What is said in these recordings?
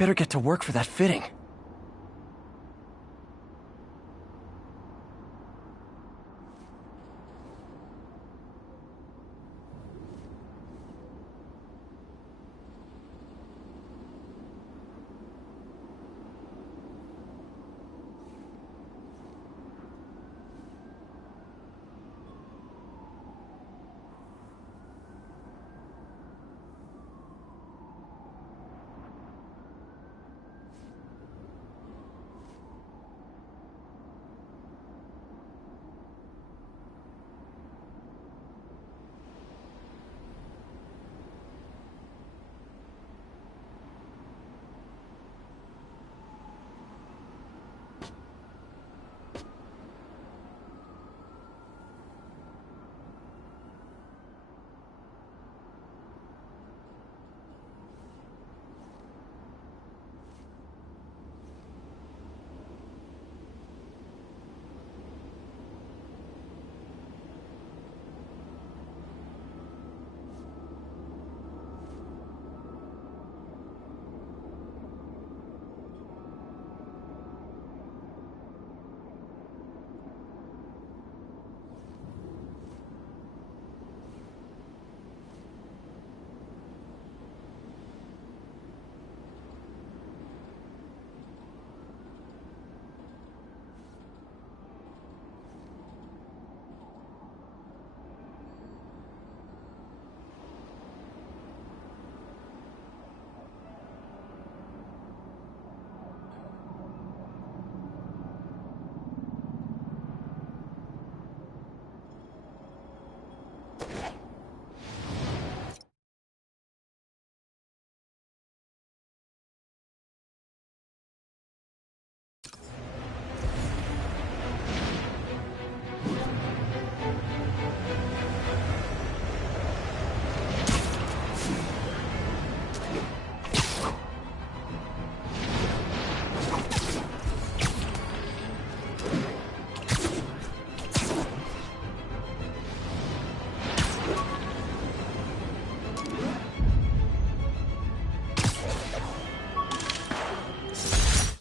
Better get to work for that fitting.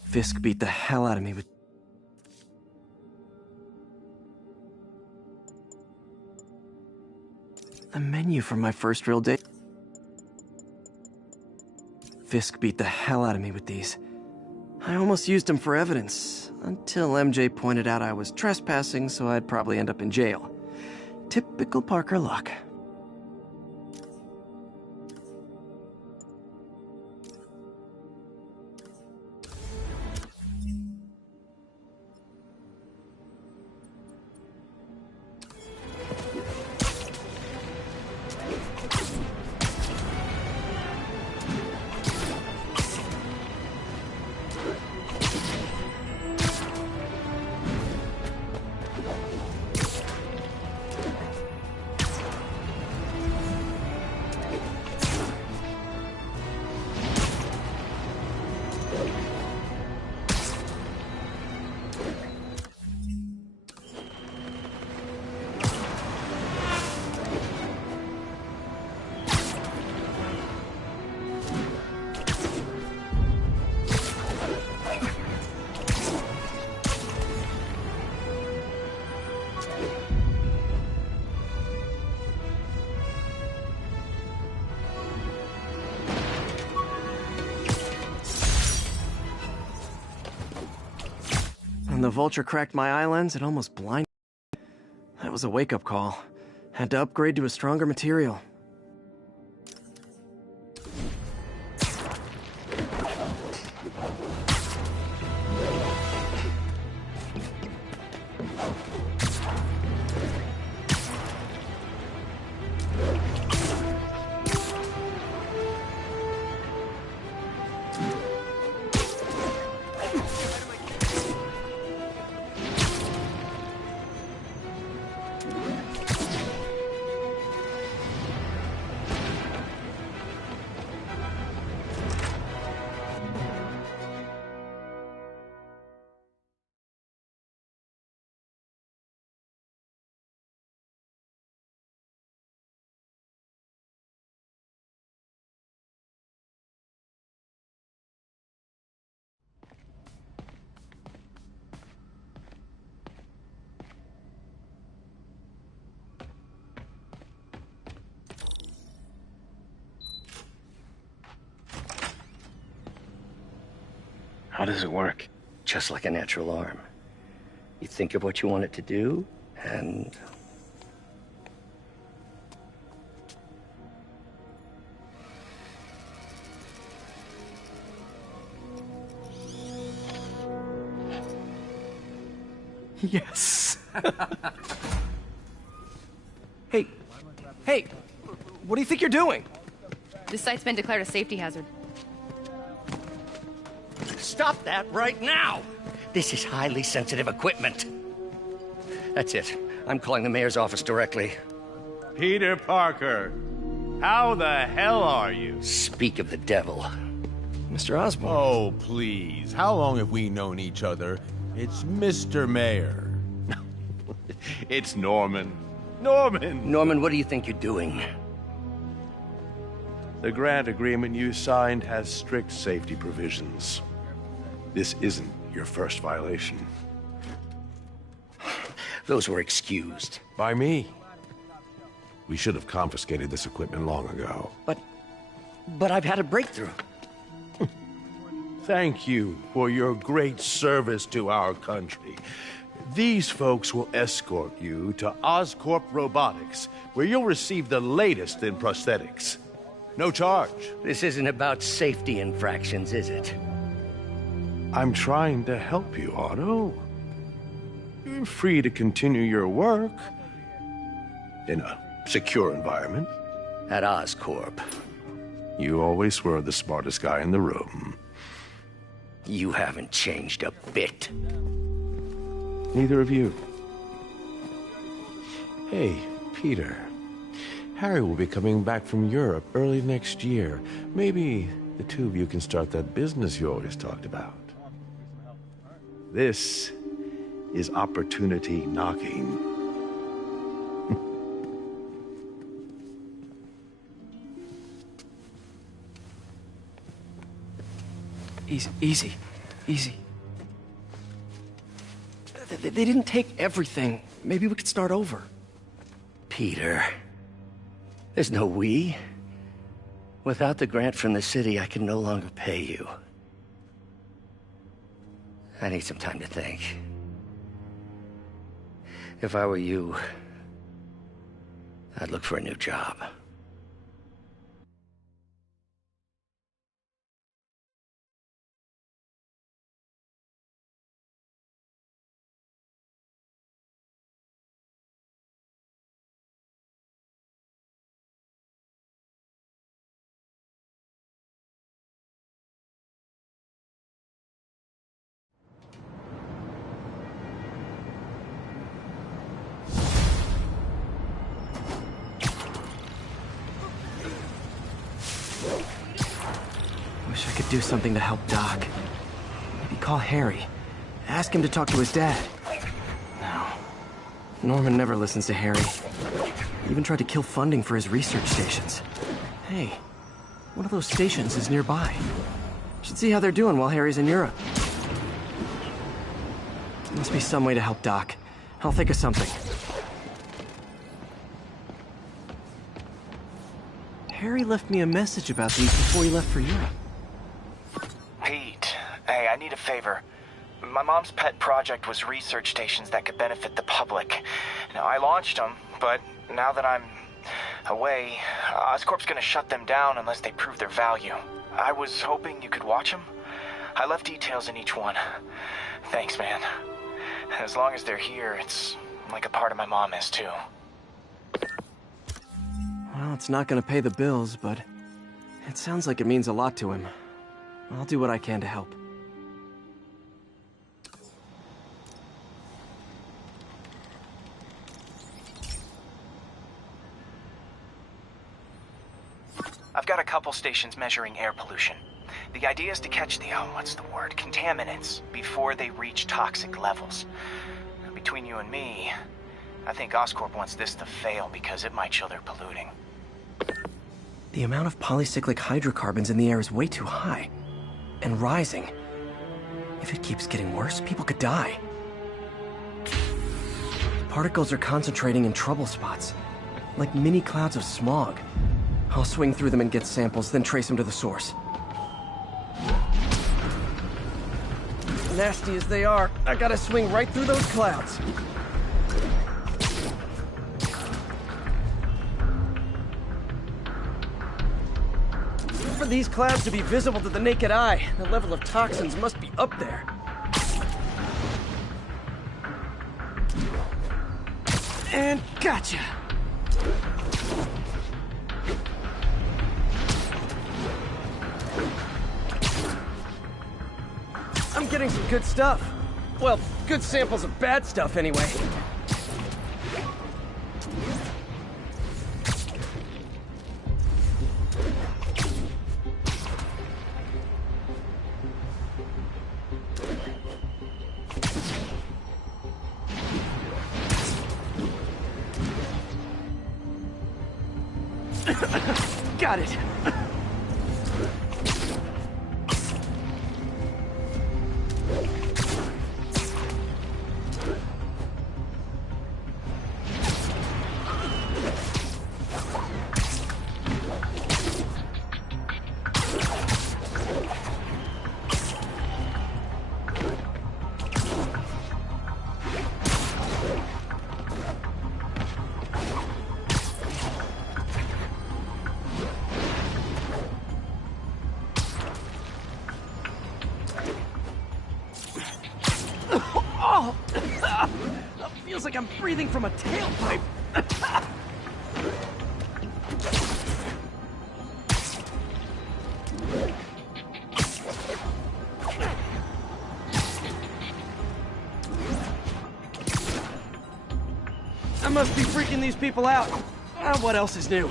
Fisk beat the hell out of me with... The menu for my first real date. Fisk beat the hell out of me with these. I almost used him for evidence, until MJ pointed out I was trespassing, so I'd probably end up in jail. Typical Parker luck. When the vulture cracked my eye lens, it almost blinded me. That was a wake-up call. Had to upgrade to a stronger material. How does it work? Just like a natural arm. You think of what you want it to do, and... Yes. Hey, hey, what do you think you're doing? This site's been declared a safety hazard. Stop that right now! This is highly sensitive equipment. That's it. I'm calling the mayor's office directly. Peter Parker, how the hell are you? Speak of the devil. Mr. Osborn. Oh, please. How long have we known each other? It's Mr. Mayor. It's Norman. Norman! Norman, what do you think you're doing? The grant agreement you signed has strict safety provisions. This isn't your first violation. Those were excused. By me. We should have confiscated this equipment long ago. But I've had a breakthrough. Thank you for your great service to our country. These folks will escort you to Oscorp Robotics, where you'll receive the latest in prosthetics. No charge. This isn't about safety infractions, is it? I'm trying to help you, Otto. You're free to continue your work in a secure environment. At Oscorp. You always were the smartest guy in the room. You haven't changed a bit. Neither of you. Hey, Peter. Harry will be coming back from Europe early next year. Maybe the two of you can start that business you always talked about. This is opportunity knocking. Easy. They didn't take everything. Maybe we could start over. Peter, there's no we. Without the grant from the city, I can no longer pay you. I need some time to think. If I were you, I'd look for a new job. Wish I could do something to help Doc. Maybe call Harry. Ask him to talk to his dad. No. Norman never listens to Harry. He even tried to kill funding for his research stations. Hey, one of those stations is nearby. Should see how they're doing while Harry's in Europe. Must be some way to help Doc. I'll think of something. Harry left me a message about these before he left for Europe. Pete, hey, I need a favor. My mom's pet project was research stations that could benefit the public. Now, I launched them, but now that I'm away, Oscorp's gonna shut them down unless they prove their value. I was hoping you could watch them. I left details in each one. Thanks, man. As long as they're here, it's like a part of my mom is, too. Well, it's not gonna pay the bills, but it sounds like it means a lot to him. I'll do what I can to help. I've got a couple stations measuring air pollution. The idea is to catch the, contaminants before they reach toxic levels. Between you and me, I think Oscorp wants this to fail because it might show they're polluting. The amount of polycyclic hydrocarbons in the air is way too high. And rising. If it keeps getting worse, people could die. Particles are concentrating in trouble spots, like mini clouds of smog. I'll swing through them and get samples, then trace them to the source. Nasty as they are, I gotta swing right through those clouds. For these clouds to be visible to the naked eye, the level of toxins must be up there. And gotcha! I'm getting some good stuff. Well, good samples of bad stuff anyway. Got it. Feels like I'm breathing from a tailpipe. I must be freaking these people out. What else is new?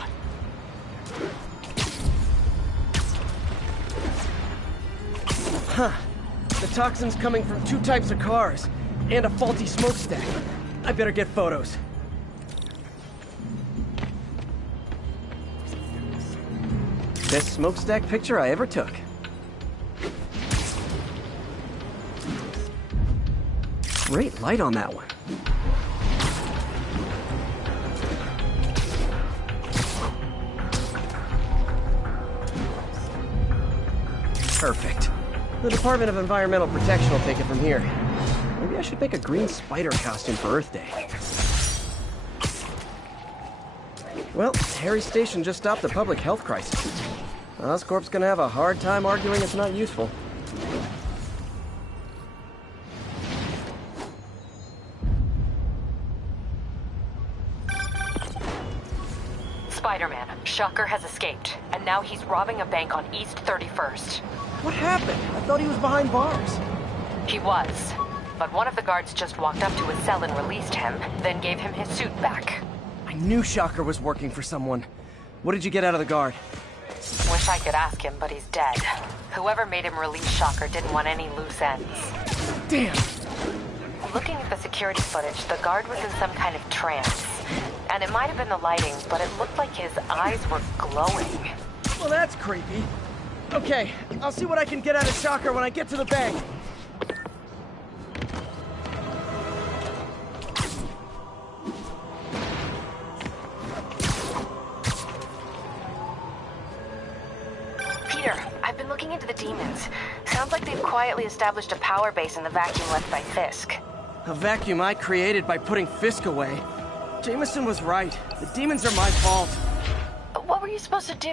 Huh. The toxin's coming from 2 types of cars, and a faulty smokestack. I better get photos. Best smokestack picture I ever took. Great light on that one. Perfect. The Department of Environmental Protection will take it from here. Maybe I should make a green spider costume for Earth Day. Well, Harry Station just stopped a public health crisis. Oscorp's gonna have a hard time arguing it's not useful. Spider-Man, Shocker has escaped, and now he's robbing a bank on East 31st. What happened? I thought he was behind bars. He was, but one of the guards just walked up to his cell and released him, then gave him his suit back. I knew Shocker was working for someone. What did you get out of the guard? Wish I could ask him, but he's dead. Whoever made him release Shocker didn't want any loose ends. Damn! Looking at the security footage, the guard was in some kind of trance. And it might have been the lighting, but it looked like his eyes were glowing. Well, that's creepy. Okay, I'll see what I can get out of Shocker when I get to the bank. Peter, I've been looking into the demons. Sounds like they've quietly established a power base in the vacuum left by Fisk. A vacuum I created by putting Fisk away. Jameson was right. The demons are my fault. What were you supposed to do?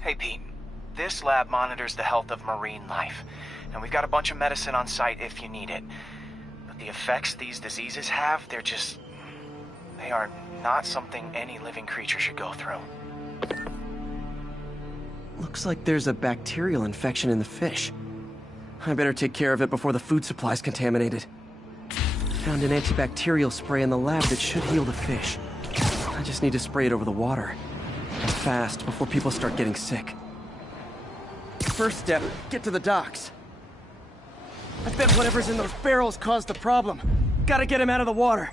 Hey, Pete. This lab monitors the health of marine life, and we've got a bunch of medicine on site if you need it. But the effects these diseases have, they are not something any living creature should go through. Looks like there's a bacterial infection in the fish. I better take care of it before the food supply's contaminated. Found an antibacterial spray in the lab that should heal the fish. I just need to spray it over the water. And fast, before people start getting sick. First step, get to the docks. I bet whatever's in those barrels caused the problem. Gotta get him out of the water.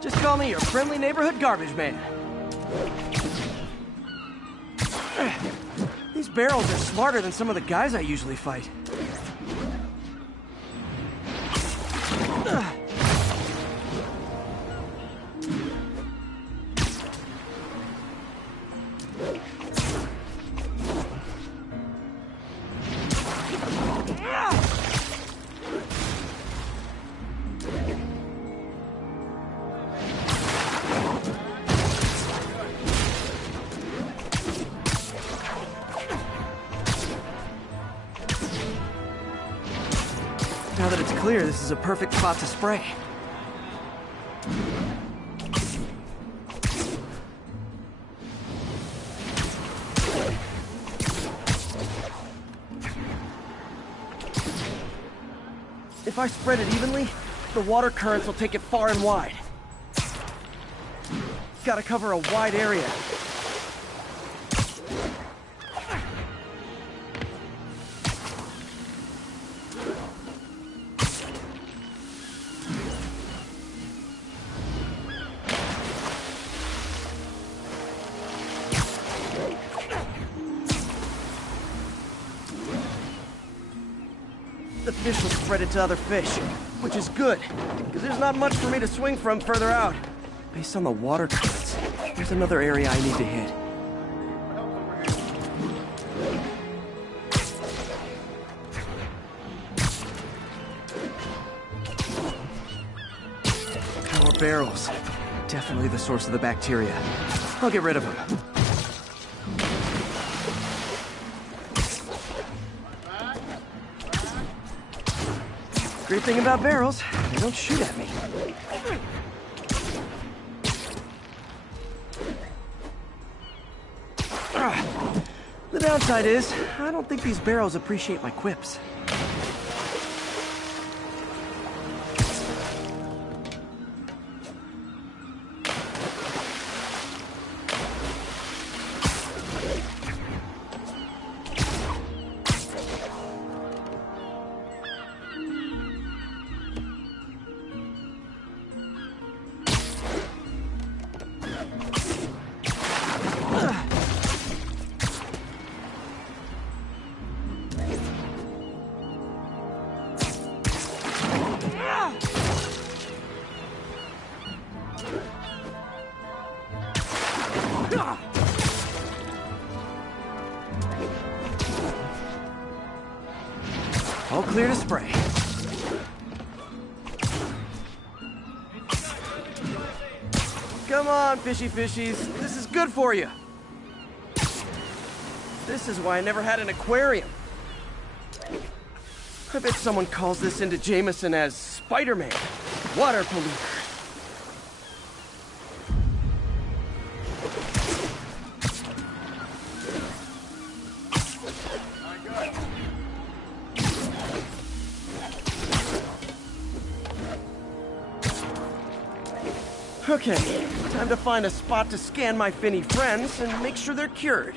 Just call me your friendly neighborhood garbage man. These barrels are smarter than some of the guys I usually fight. Now that it's clear, this is a perfect spot to spray. If I spread it evenly, the water currents will take it far and wide. Gotta cover a wide area. The fish will spread it to other fish, which is good, because there's not much for me to swing from further out. Based on the water currents, there's another area I need to hit. More barrels. Definitely the source of the bacteria. I'll get rid of them. Great thing about barrels, they don't shoot at me. The downside is, I don't think these barrels appreciate my quips. All clear to spray. Come on, fishy fishies. This is good for you. This is why I never had an aquarium. I bet someone calls this into Jameson as Spider-Man, water polluter. Okay, time to find a spot to scan my finny friends and make sure they're cured.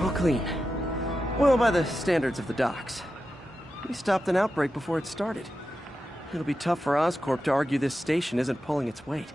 All clean. Well, by the standards of the docks. We stopped an outbreak before it started. It'll be tough for Oscorp to argue this station isn't pulling its weight.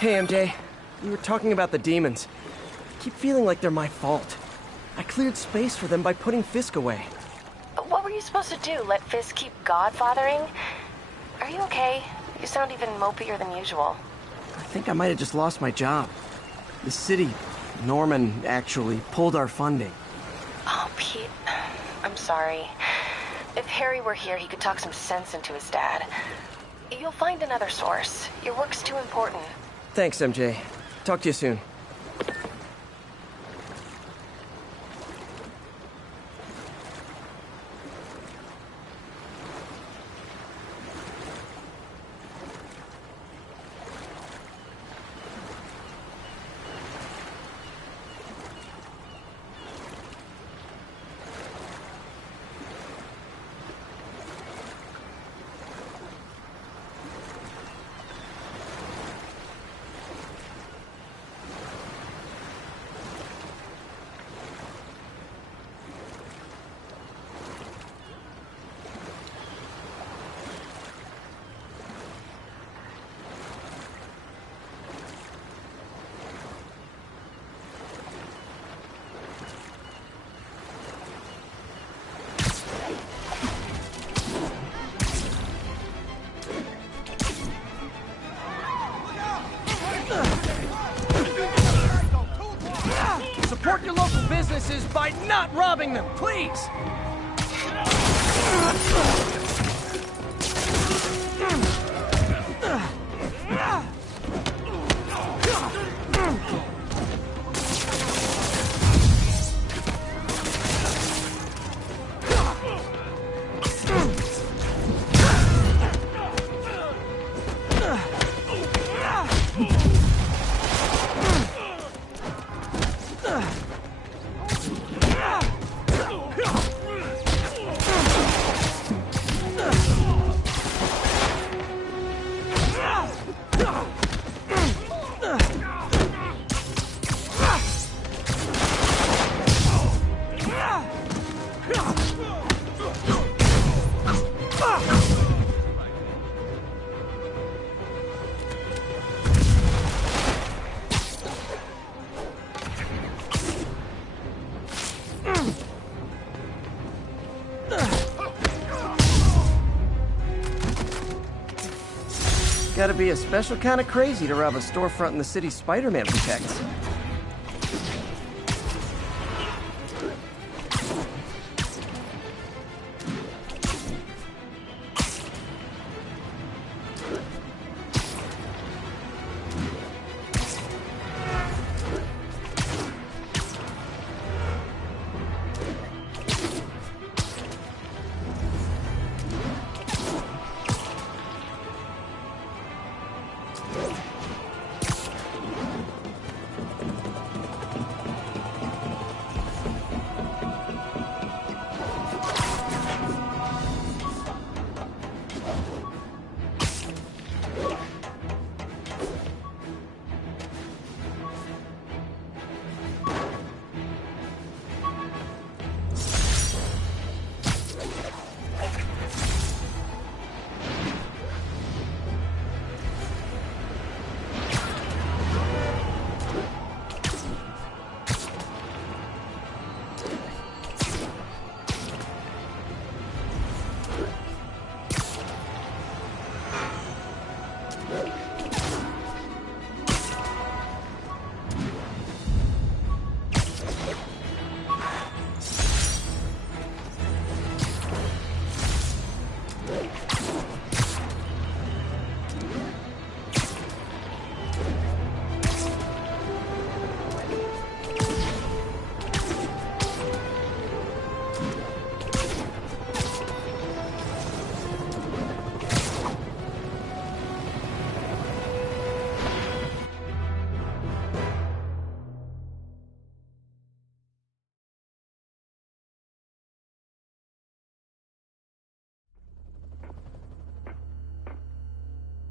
Hey, MJ. You were talking about the demons. I keep feeling like they're my fault. I cleared space for them by putting Fisk away. What were you supposed to do? Let Fisk keep godfathering? Are you okay? You sound even mopier than usual. I think I might have just lost my job. The city, Norman, actually pulled our funding. Oh, Pete. I'm sorry. If Harry were here, he could talk some sense into his dad. You'll find another source. Your work's too important. Thanks, MJ. Talk to you soon. Support your local businesses by not robbing them, please! Gotta be a special kind of crazy to rob a storefront in the city Spider-Man protects.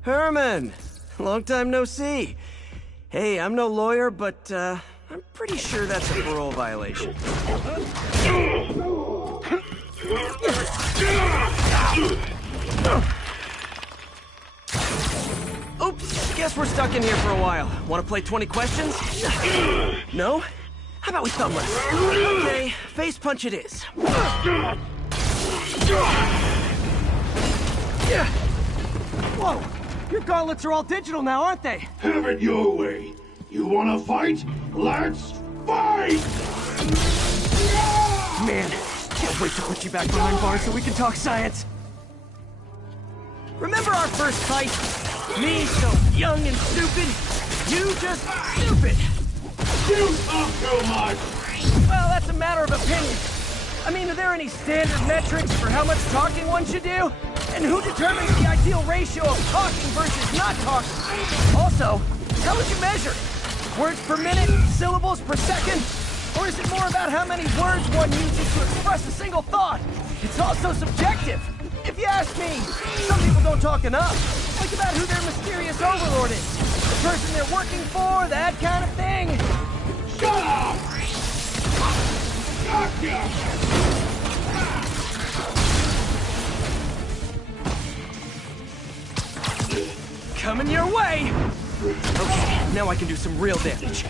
Herman! Long time no see. Hey, I'm no lawyer, but I'm pretty sure that's a parole violation. Oops, guess we're stuck in here for a while. Want to play 20 questions? No? How about we thumb wrestle? Okay, face punch it is. Whoa! Your gauntlets are all digital now, aren't they? Have it your way. You wanna fight? Let's fight! Man, can't wait to put you back behind bars so we can talk science. Remember our first fight? Me so young and stupid, you just stupid. You talk too much! Well, that's a matter of opinion. I mean, are there any standard metrics for how much talking one should do? And who determines the ideal ratio of talking versus not talking? Also, how would you measure it? Words per minute? Syllables per second? Or is it more about how many words one uses to express a single thought? It's also subjective. If you ask me, some people don't talk enough. Think about who their mysterious overlord is. The person they're working for, that kind of thing. Shut up! Gotcha! Coming your way! Okay, now I can do some real damage.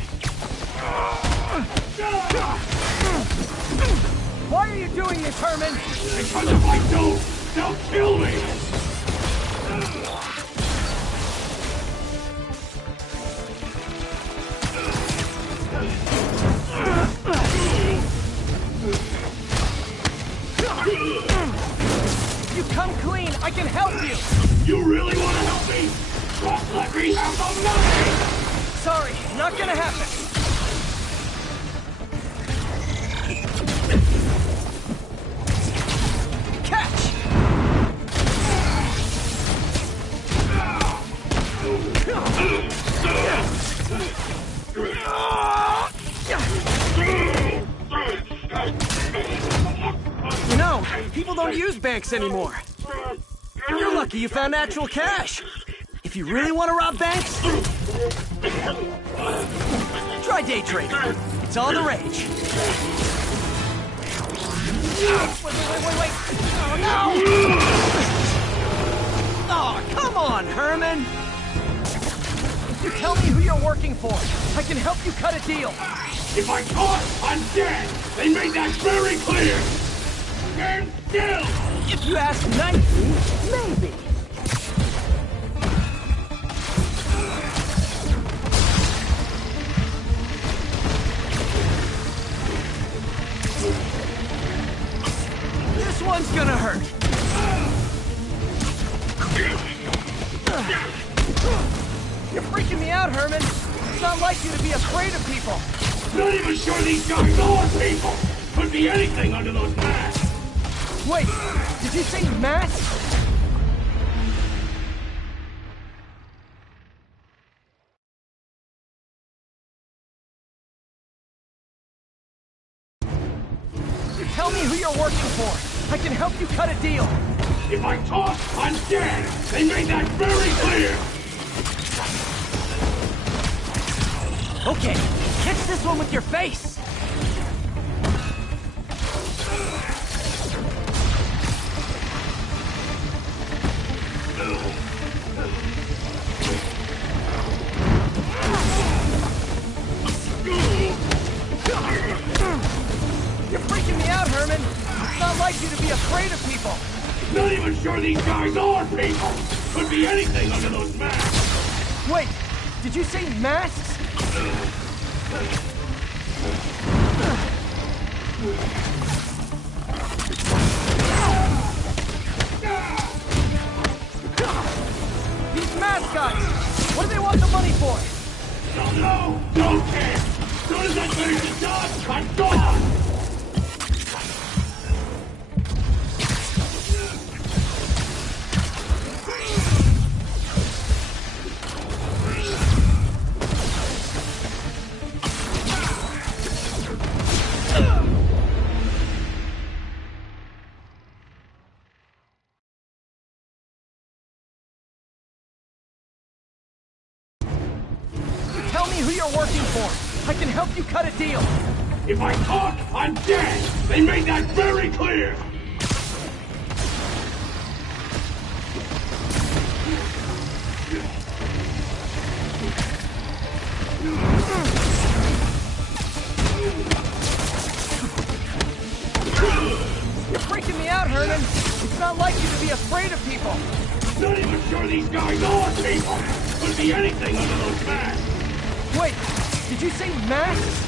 Why are you doing this, Herman? Because if I don't, they'll kill me! You come clean, I can help you! You really want to help me? Just let me have the money! Sorry, not gonna happen. Catch! You know, people don't use banks anymore. You're lucky you found actual cash. If you really want to rob banks, try day trading. It's all the rage. Wait. Oh, no! Oh, come on, Herman! If you tell me who you're working for, I can help you cut a deal. If I talk, I'm dead! They made that very clear! Stand still! If you ask nicely, maybe. This one's gonna hurt. You're freaking me out, Herman. It's not like you to be afraid of people. Not even sure these guys are people! Could be anything under those masks! Wait, did you say masks? Tell me who you're working for. I can help you cut a deal. If I talk, I'm dead! They made that very clear! Okay, catch this one with your face. You're freaking me out, Herman. It's not like you to be afraid of people. Not even sure these guys are people! Could be anything under those masks! Wait, did you say masks? These mascots! What do they want the money for? Don't know! Don't care! As soon as I finish the job, I'm gone! Tell me who you're working for. I can help you cut a deal. If I talk, I'm dead! They made that very clear! You're freaking me out, Herman. It's not like you to be afraid of people. Not even sure these guys are people. Could be anything under those masks. Wait, did you say masks?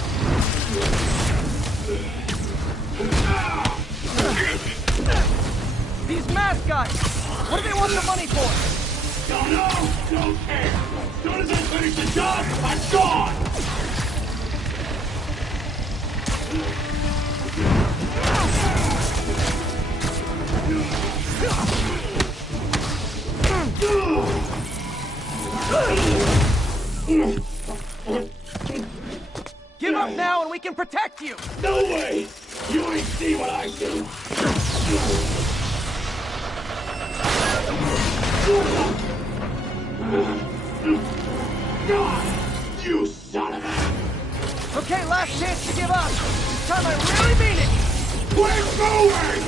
These mask guys, what do they want the money for? Don't know, don't care. As soon as I finish the job, I'm gone. Give up now and we can protect you! No way! You ain't see what I do! God, you son of a... Okay, last chance to give up. This time I really mean it! We're going!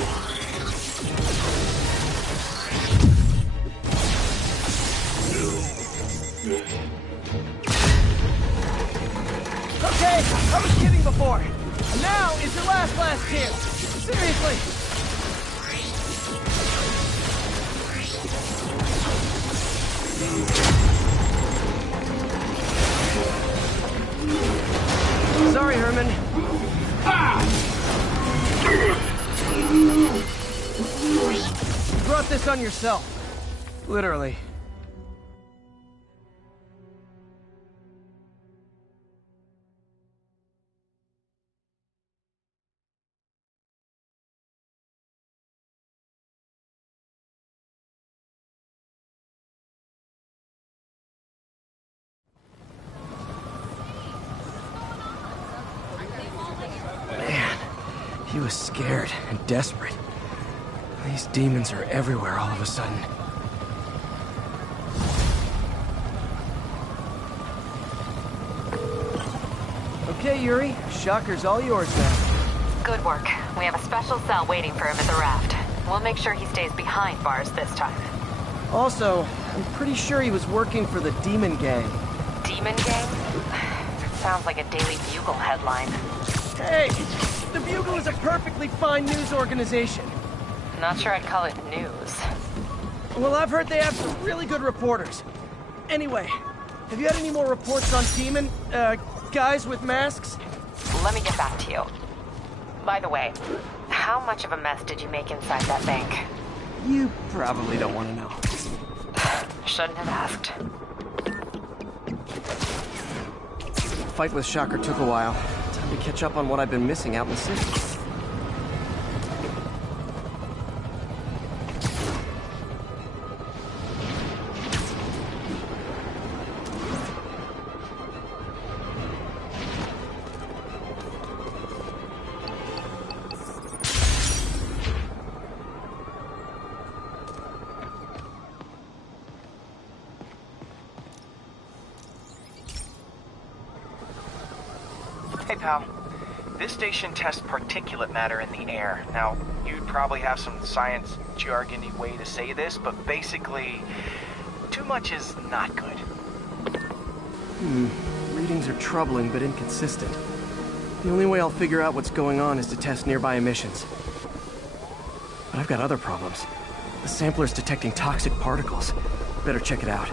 Okay, I was kidding before. And now is your last chance. Seriously. Sorry, Herman. You brought this on yourself. Literally. He was scared and desperate. These demons are everywhere all of a sudden. Okay, Yuri. Shocker's all yours now. Good work. We have a special cell waiting for him at the raft. We'll make sure he stays behind bars this time. Also, I'm pretty sure he was working for the Demon Gang. Demon Gang? Sounds like a Daily Bugle headline. Hey! The Bugle is a perfectly fine news organization. Not sure I'd call it news. Well, I've heard they have some really good reporters. Anyway, have you had any more reports on demon, guys with masks? Let me get back to you. By the way, how much of a mess did you make inside that bank? You probably don't want to know. Shouldn't have asked. The fight with Shocker took a while. Time to catch up on what I've been missing out in the city. Hey, pal. This station tests particulate matter in the air. Now, you'd probably have some science jargony way to say this, but basically, too much is not good. Readings are troubling but inconsistent. The only way I'll figure out what's going on is to test nearby emissions. But I've got other problems. The sampler's detecting toxic particles. Better check it out.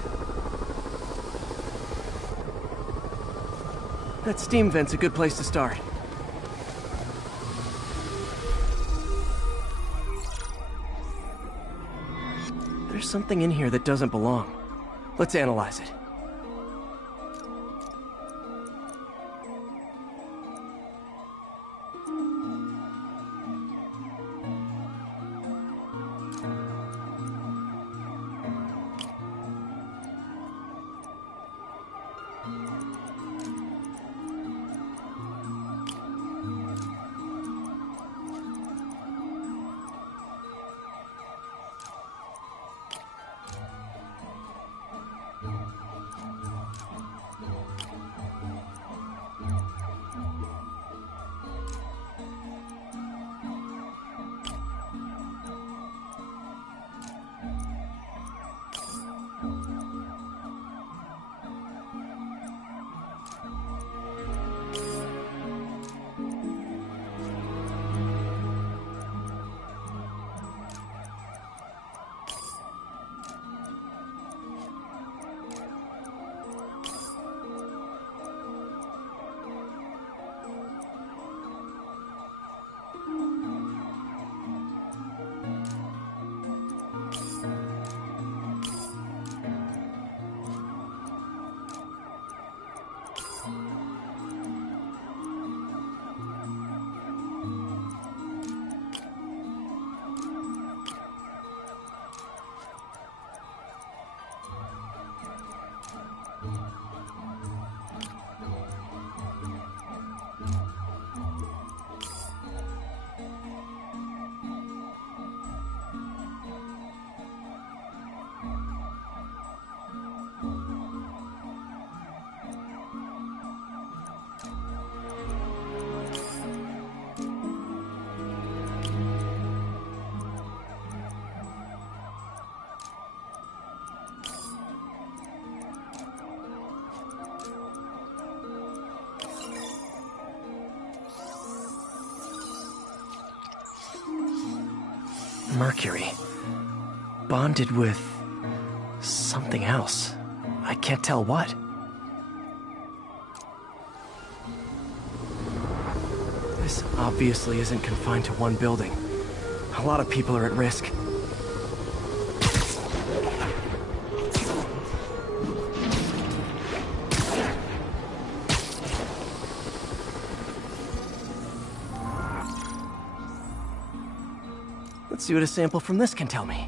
That steam vent's a good place to start. There's something in here that doesn't belong. Let's analyze it. Mercury. Bonded with something else. I can't tell what. This obviously isn't confined to one building. A lot of people are at risk. Let's see what a sample from this can tell me.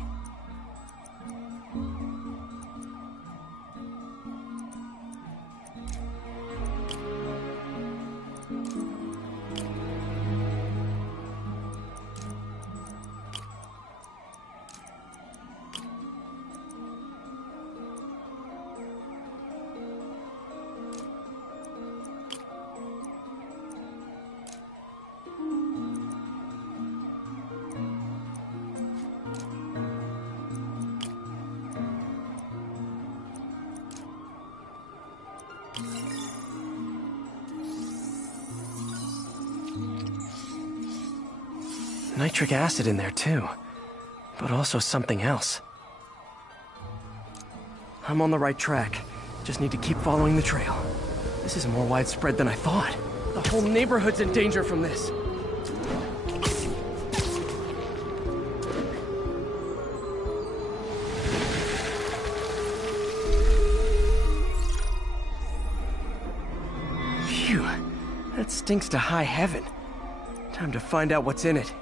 Nitric acid in there too, but also something else. I'm on the right track. Just need to keep following the trail. This is more widespread than I thought. The whole neighborhood's in danger from this. Phew, that stinks to high heaven. Time to find out what's in it.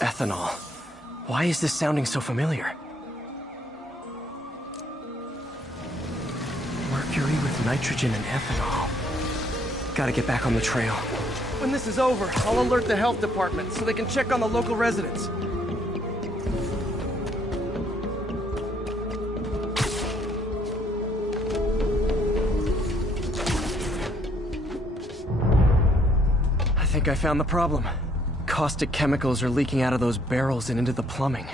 Ethanol. Why is this sounding so familiar? Mercury with nitrogen and ethanol. Gotta get back on the trail. When this is over, I'll alert the health department so they can check on the local residents. I think I found the problem. Caustic chemicals are leaking out of those barrels and into the plumbing.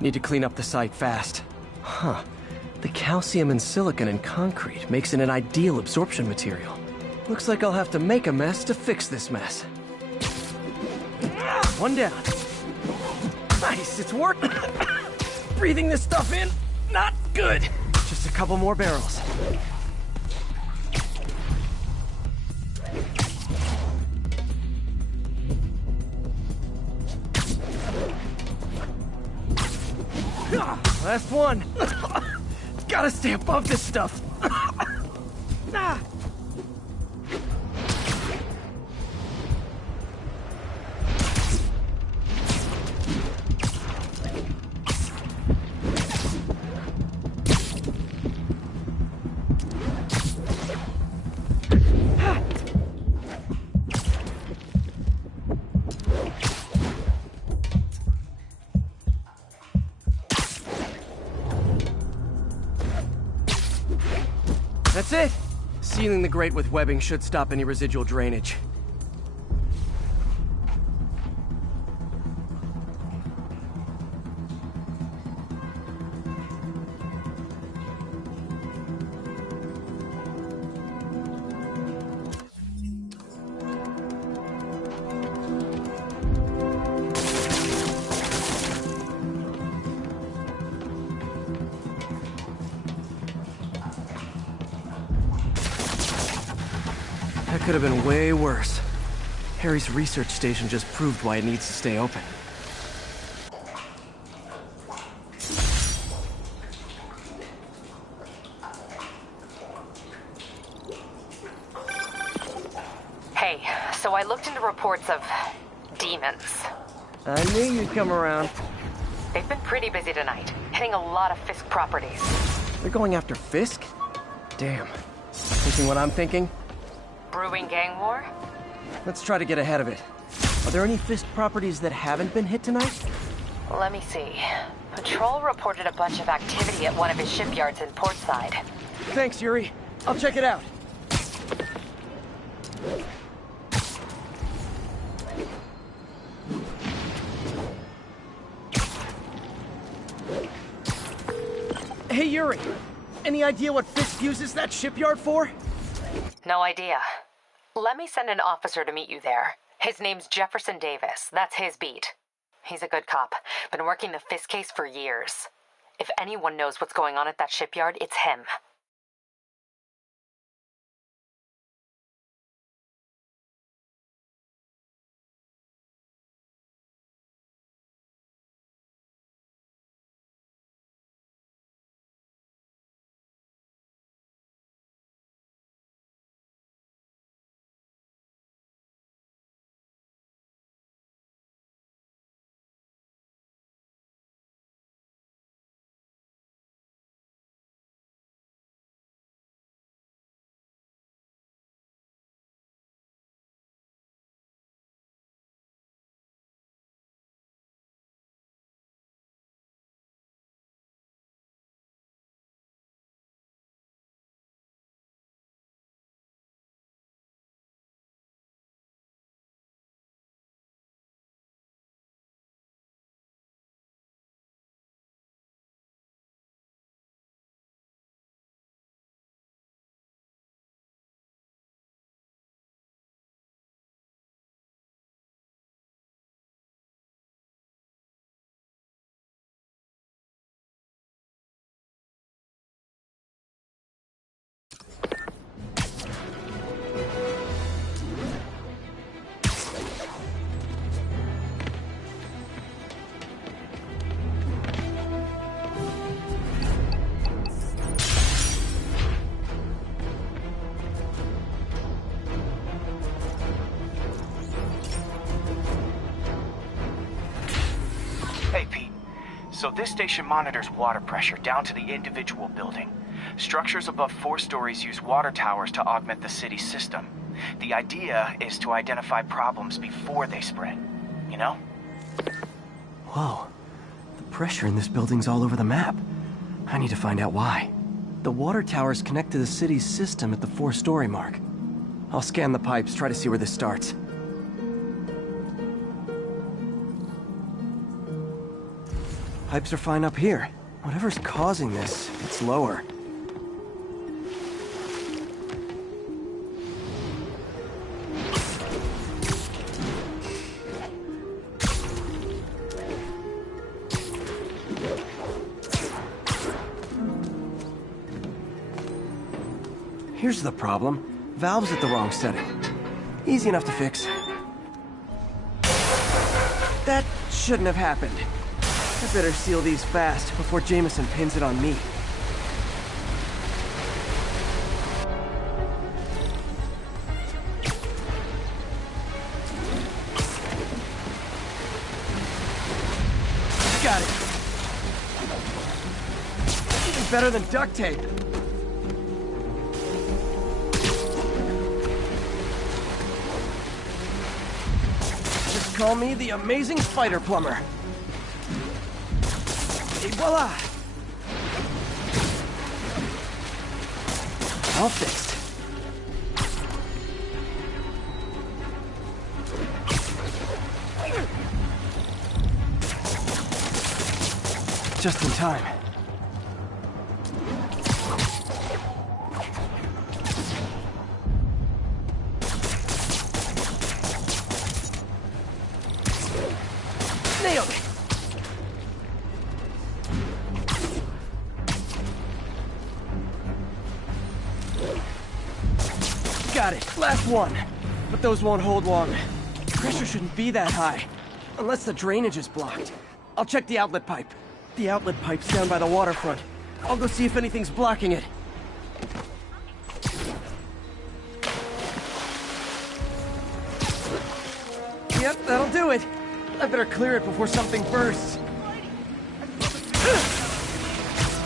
Need to clean up the site fast. Huh. The calcium and silicon in concrete makes it an ideal absorption material. Looks like I'll have to make a mess to fix this mess. One down. Nice, it's working. Breathing this stuff in, not good. Just a couple more barrels. Last one. Gotta stay above this stuff. That's it! Sealing the grate with webbing should stop any residual drainage. That could have been way worse. Harry's research station just proved why it needs to stay open. Hey, so I looked into reports of demons. I knew you'd come around. They've been pretty busy tonight, hitting a lot of Fisk properties. They're going after Fisk? Damn. Thinking what I'm thinking? Brewing gang war? Let's try to get ahead of it. Are there any Fisk properties that haven't been hit tonight? Let me see. Patrol reported a bunch of activity at one of his shipyards in Portside. Thanks, Yuri. I'll check it out. Hey, Yuri. Any idea what Fisk uses that shipyard for? No idea. Let me send an officer to meet you there. His name's Jefferson Davis. That's his beat. He's a good cop. Been working the Fisk case for years. If anyone knows what's going on at that shipyard, it's him. Hey, Pete. So this station monitors water pressure down to the individual building. Structures above 4 stories use water towers to augment the city's system. The idea is to identify problems before they spread, you know? Whoa. The pressure in this building's all over the map. I need to find out why. The water towers connect to the city's system at the 4-story mark. I'll scan the pipes, try to see where this starts. Pipes are fine up here. Whatever's causing this, it's lower. Here's the problem. Valve's at the wrong setting. Easy enough to fix. That shouldn't have happened. I better seal these fast before Jameson pins it on me. Got it. Even better than duct tape. Just call me the amazing spider plumber. Et voila! All fixed. Just in time. Nailed it! Got it. Last one. But those won't hold long. Pressure shouldn't be that high. Unless the drainage is blocked. I'll check the outlet pipe. The outlet pipe's down by the waterfront. I'll go see if anything's blocking it. Yep, that'll do it. I better clear it before something bursts.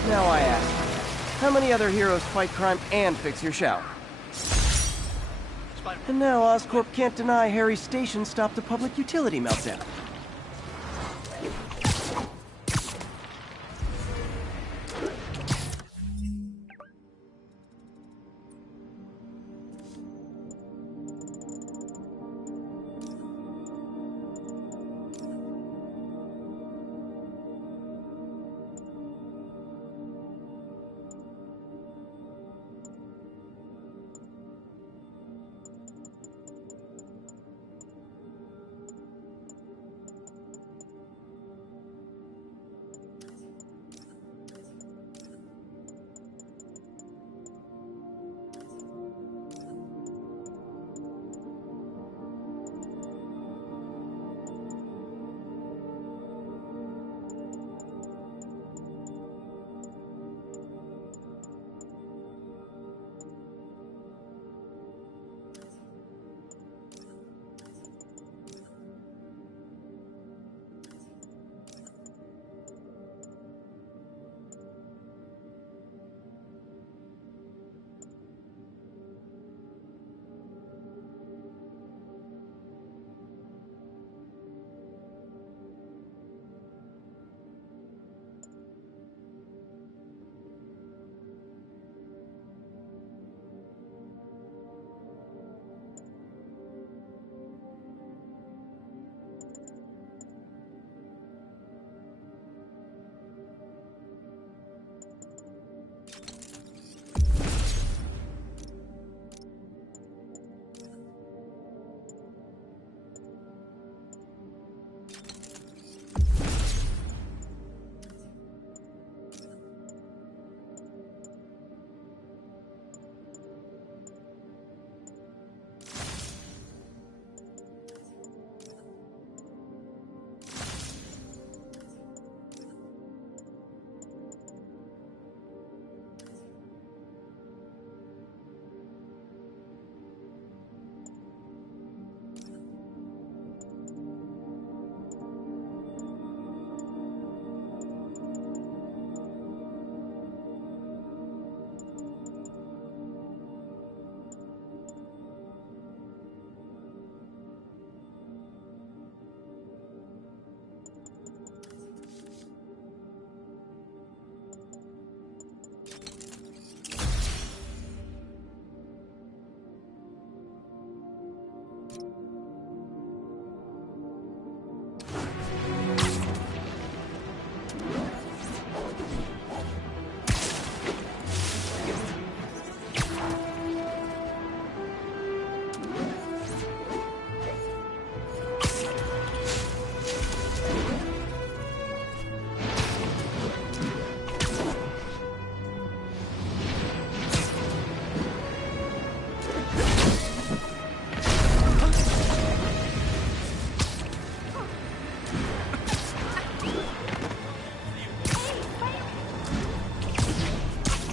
Now I ask, how many other heroes fight crime and fix your shower? And now Oscorp can't deny Harry's station stopped a public utility meltdown.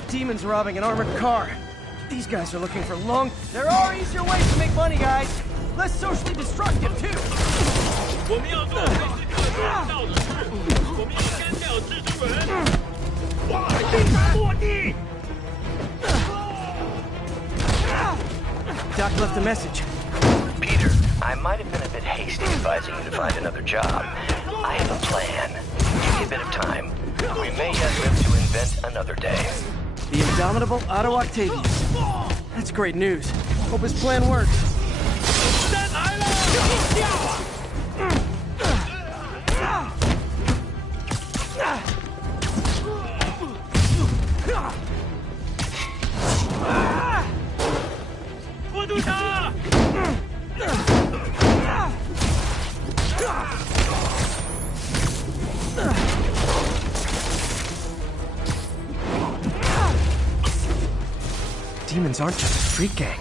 Demons robbing an armored car. These guys are looking for long... There are easier ways to make money, guys. Less socially destructive, too. Doc left a message. Peter, I might have been a bit hasty advising you to find another job. I have a plan. Give me a bit of time. We may yet live to invent another day. The Indomitable Otto Octavius. That's great news. Hope his plan works. Demons aren't just a street gang.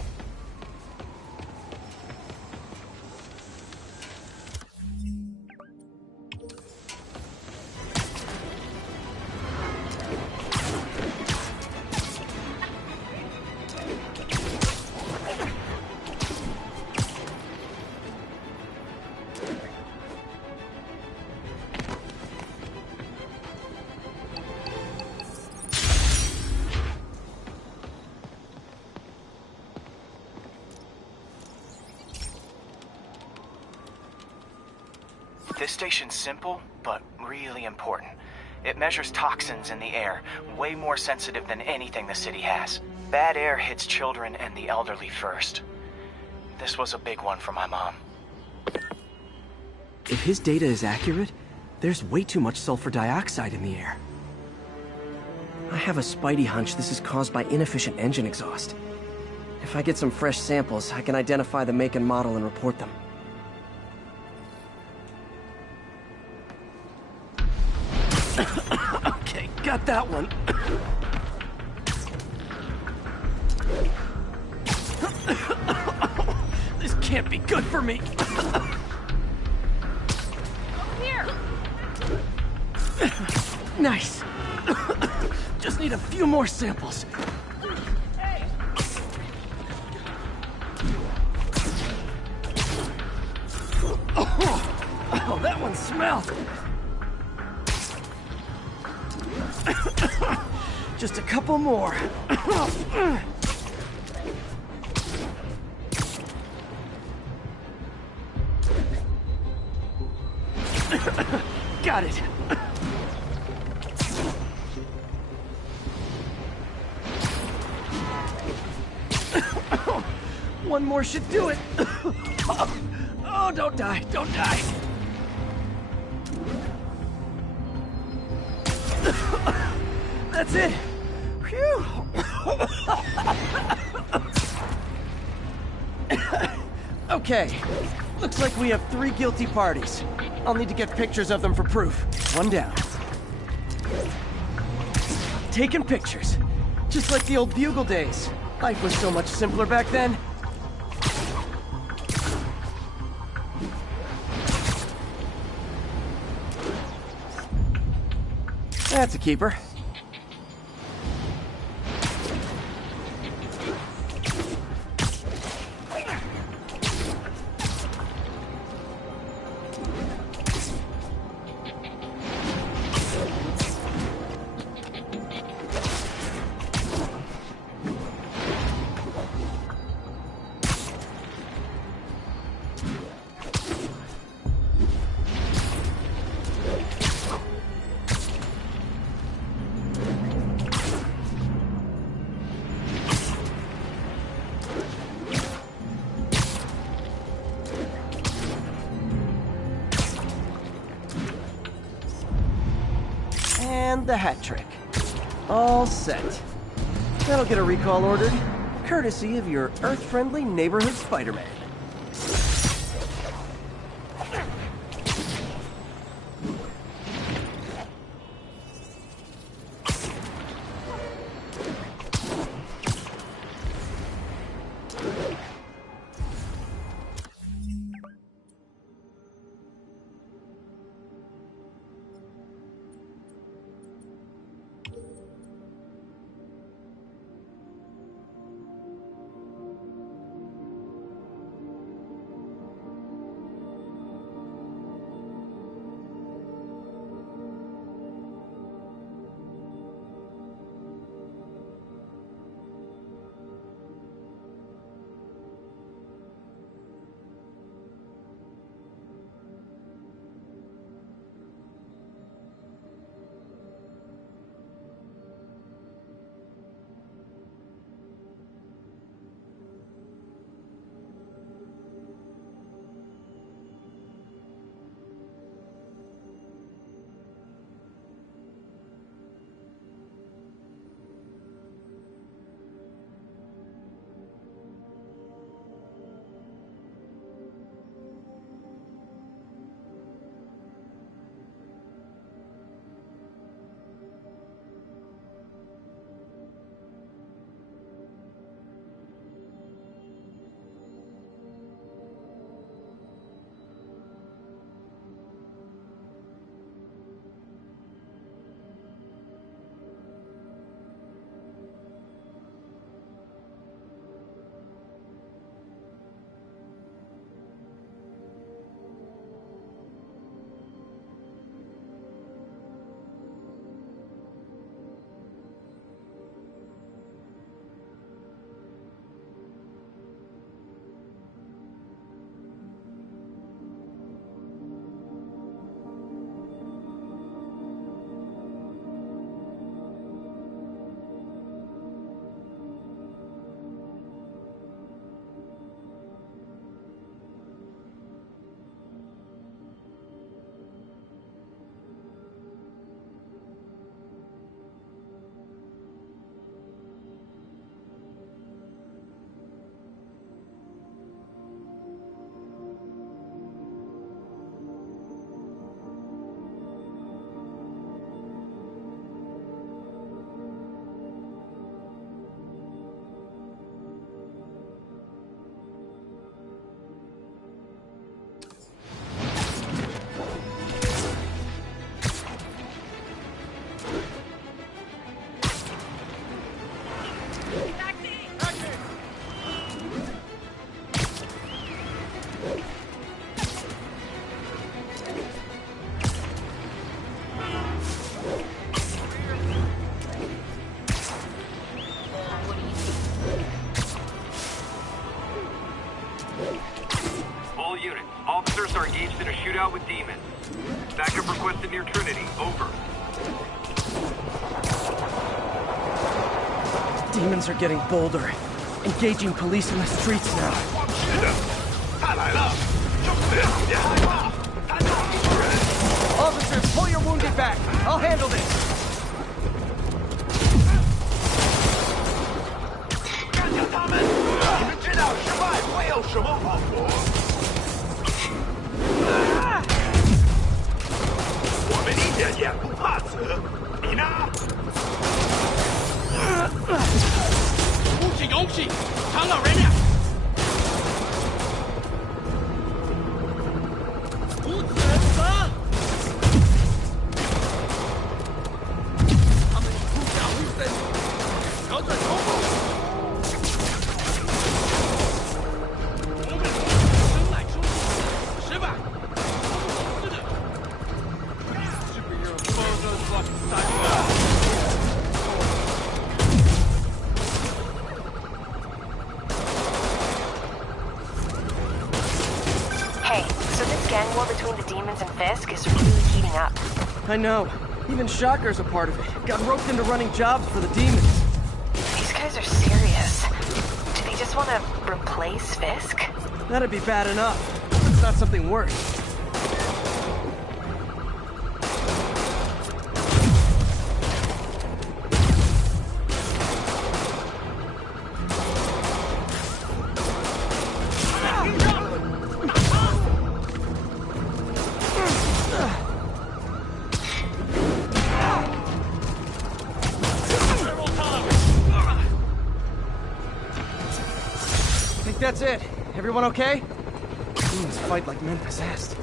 This station's simple, but really important. It measures toxins in the air, way more sensitive than anything the city has. Bad air hits children and the elderly first. This was a big one for my mom. If his data is accurate, there's way too much sulfur dioxide in the air. I have a spidey hunch this is caused by inefficient engine exhaust. If I get some fresh samples, I can identify the make and model and report them. Okay, got that one. This can't be good for me. Here! Nice. Just need a few more samples. Oh, that one smelled. Just a couple more. Got it. One more should do it. Oh, don't die, don't die. That's it. Phew. Okay. Looks like we have 3 guilty parties. I'll need to get pictures of them for proof. One down. Taking pictures. Just like the old Bugle days. Life was so much simpler back then. That's a keeper. And the hat trick. All set. That'll get a recall ordered, courtesy of your Earth-friendly neighborhood Spider-Man. Backup requested near Trinity. Over. Demons are getting bolder, engaging police in the streets now. 是的，他来了，兄弟，别害怕，他打不死人。 Officers, pull your wounded back. I'll handle this. 干掉他们！你们知道失败会有什么后果？我们一点也不怕死，你呢？恭喜恭喜，唐老人呀！无此人死！他们狐假虎生，调整头部。我们生来兄弟，是吧？是的。Superhero photos like that. Hey, so this gang war between the demons and Fisk is really heating up. I know. Even Shocker's a part of it. Got roped into running jobs for the demons. These guys are serious. Do they just want to replace Fisk? That'd be bad enough. It's not something worse. That's it. Everyone okay? Demons fight like men possessed.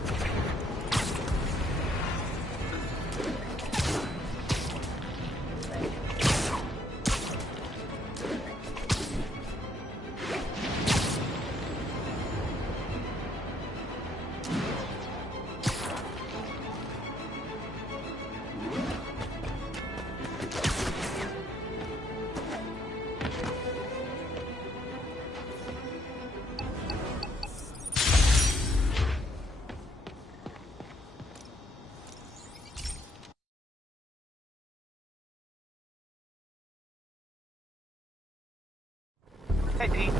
Hey, Pete.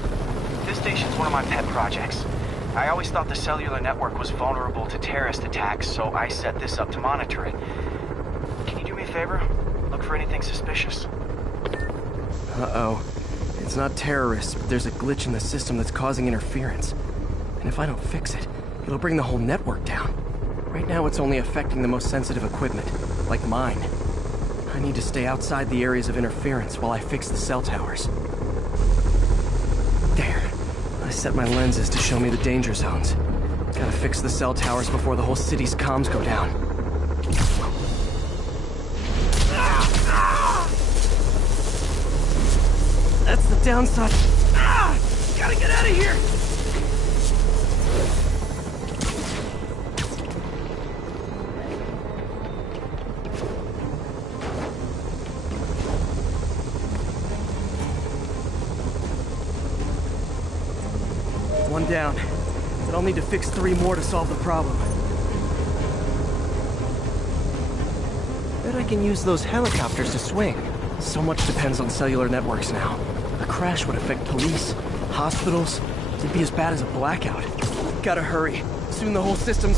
This station's one of my pet projects. I always thought the cellular network was vulnerable to terrorist attacks, so I set this up to monitor it. Can you do me a favor? Look for anything suspicious? Uh-oh. It's not terrorists, but there's a glitch in the system that's causing interference. And if I don't fix it, it'll bring the whole network down. Right now, it's only affecting the most sensitive equipment, like mine. I need to stay outside the areas of interference while I fix the cell towers. There. I set my lenses to show me the danger zones. Gotta fix the cell towers before the whole city's comms go down. That's the downside. Gotta get out of here! One down. But I'll need to fix 3 more to solve the problem. Bet I can use those helicopters to swing. So much depends on cellular networks now. A crash would affect police, hospitals. It'd be as bad as a blackout. Gotta hurry. Soon the whole system's...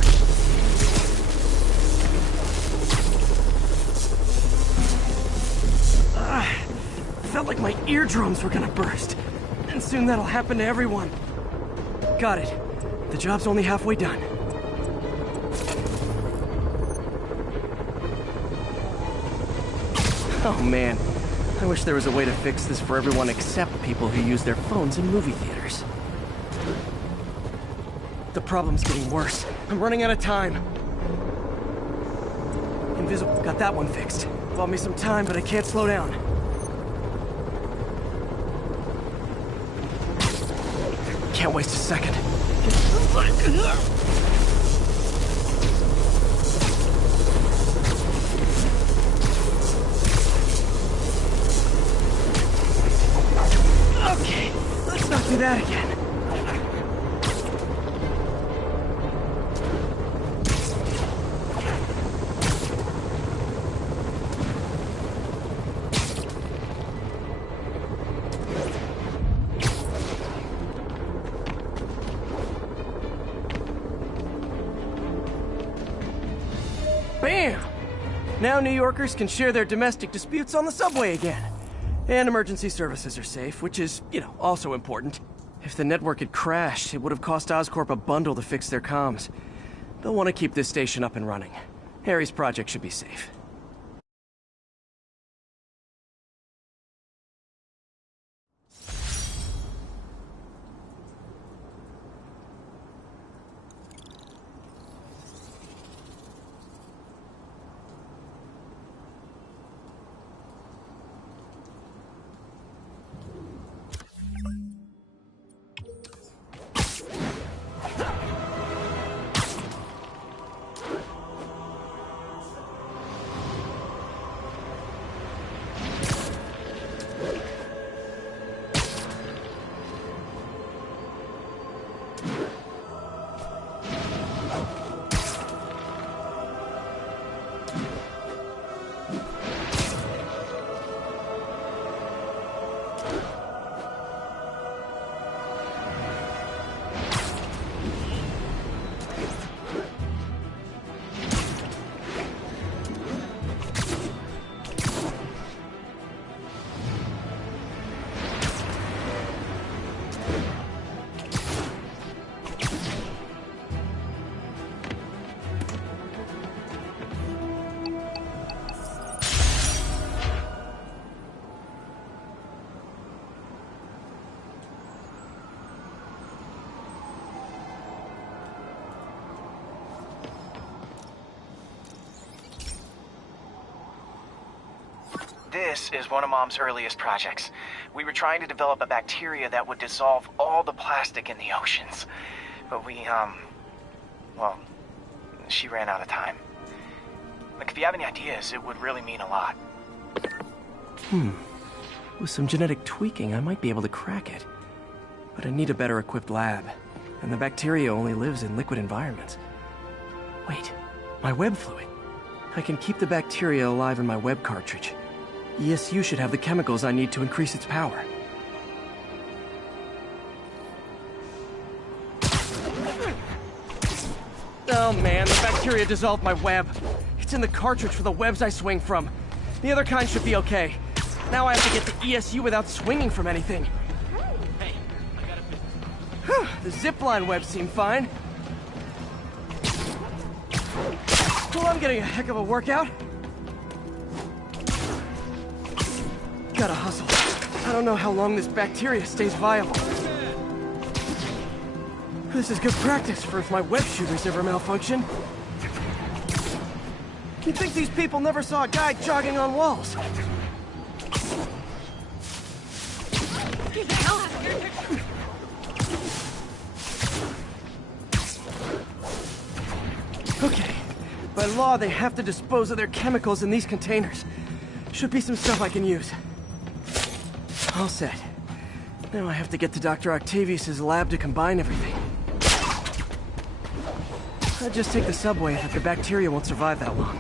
Felt like my eardrums were gonna burst. And soon that'll happen to everyone. Got it. The job's only halfway done. Oh man, I wish there was a way to fix this for everyone except people who use their phones in movie theaters. The problem's getting worse. I'm running out of time. Invisible, got that one fixed. Bought me some time, but I can't slow down. Can't waste a second. Okay, let's not do that again. Bam! Now New Yorkers can share their domestic disputes on the subway again. And emergency services are safe, which is, also important. If the network had crashed, it would have cost Oscorp a bundle to fix their comms. They'll want to keep this station up and running. Harry's project should be safe. This is one of Mom's earliest projects. We were trying to develop a bacteria that would dissolve all the plastic in the oceans. But well, she ran out of time. Like, if you have any ideas, it would really mean a lot. With some genetic tweaking, I might be able to crack it. But I need a better equipped lab. And the bacteria only lives in liquid environments. Wait, my web fluid. I can keep the bacteria alive in my web cartridge. ESU should have the chemicals I need to increase its power. Oh man, the bacteria dissolved my web. It's in the cartridge for the webs I swing from. The other kind should be okay. Now I have to get the ESU without swinging from anything. Hey, I got a business. The zipline webs seem fine. Well, I'm getting a heck of a workout. Gotta hustle. I don't know how long this bacteria stays viable. This is good practice for if my web shooters ever malfunction. You'd think these people never saw a guy jogging on walls. Okay. By law, they have to dispose of their chemicals in these containers. Should be some stuff I can use. All set. Now I have to get to Dr. Octavius's lab to combine everything. I'll just take the subway if the bacteria won't survive that long.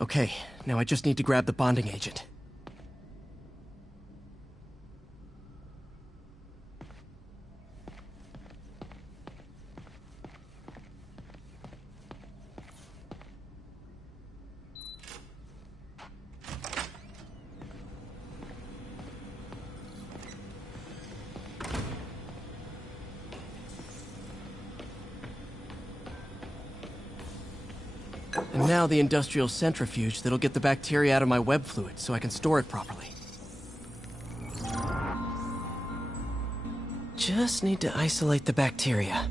Okay, now I just need to grab the bonding agent. And now the industrial centrifuge that'll get the bacteria out of my web fluid so I can store it properly. Just need to isolate the bacteria.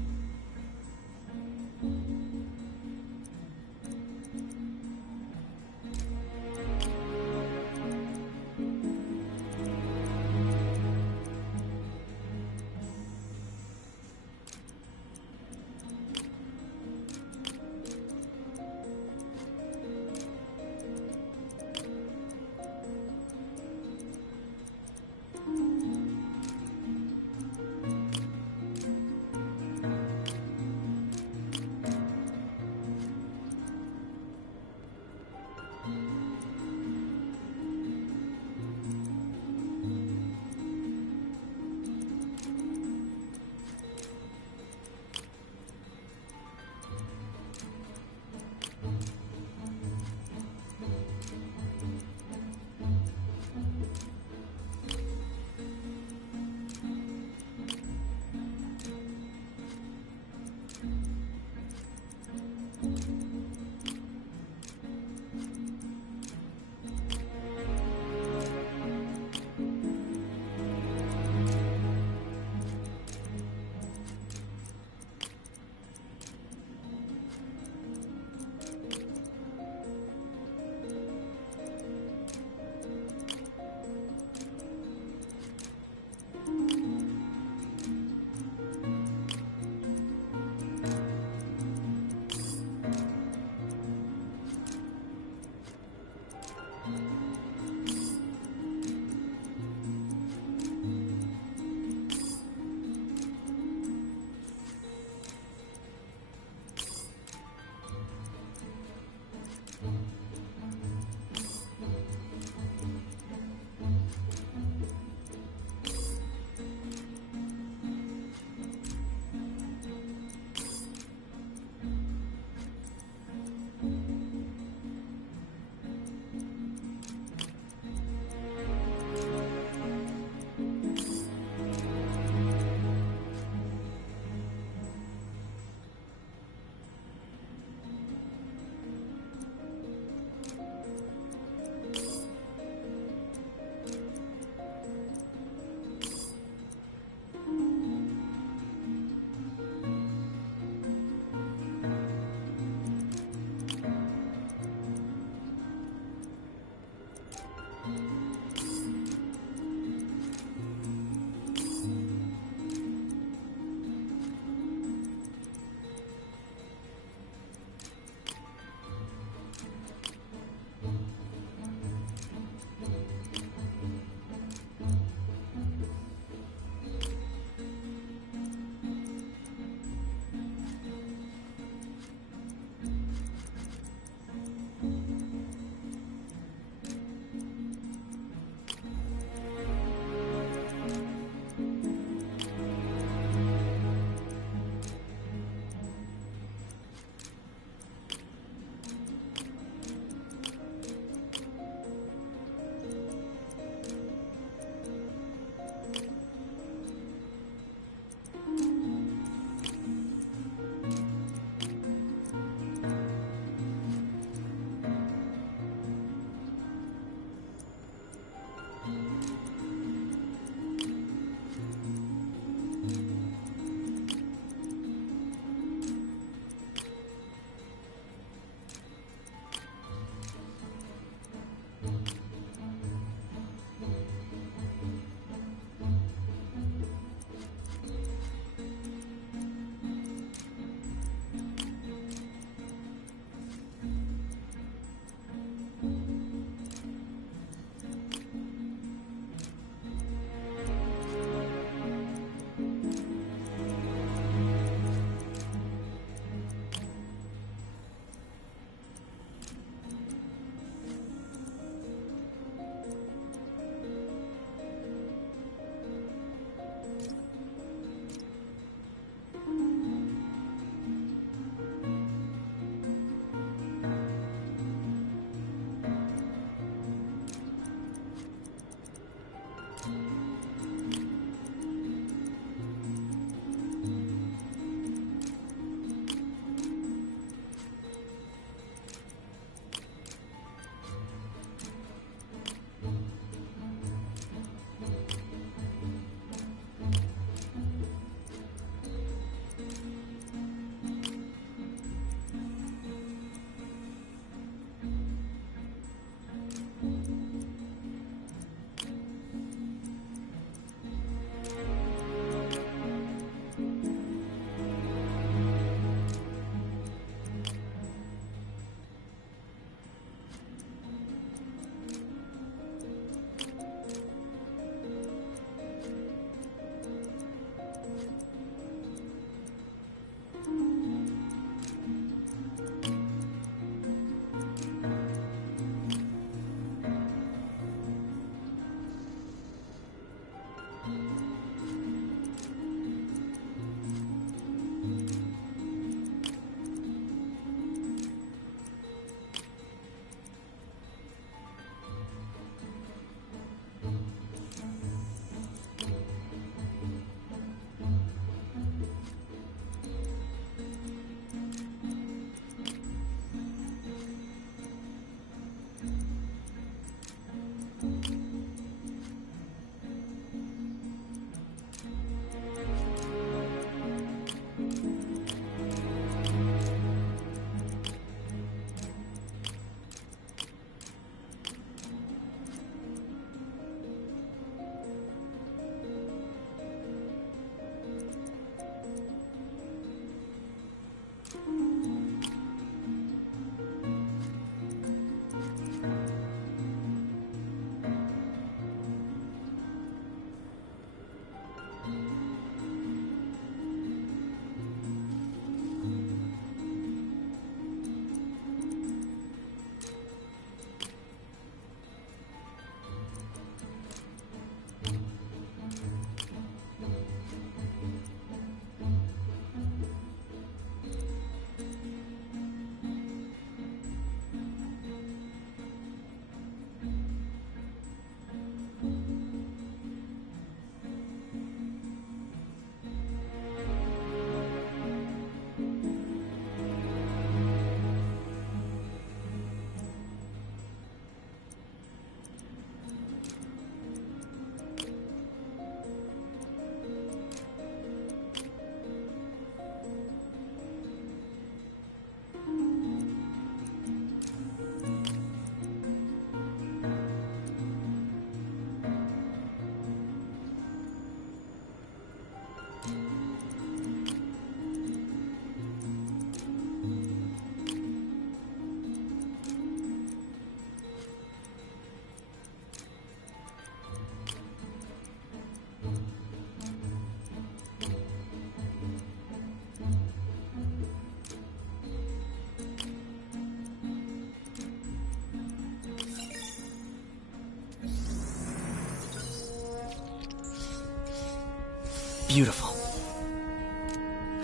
beautiful.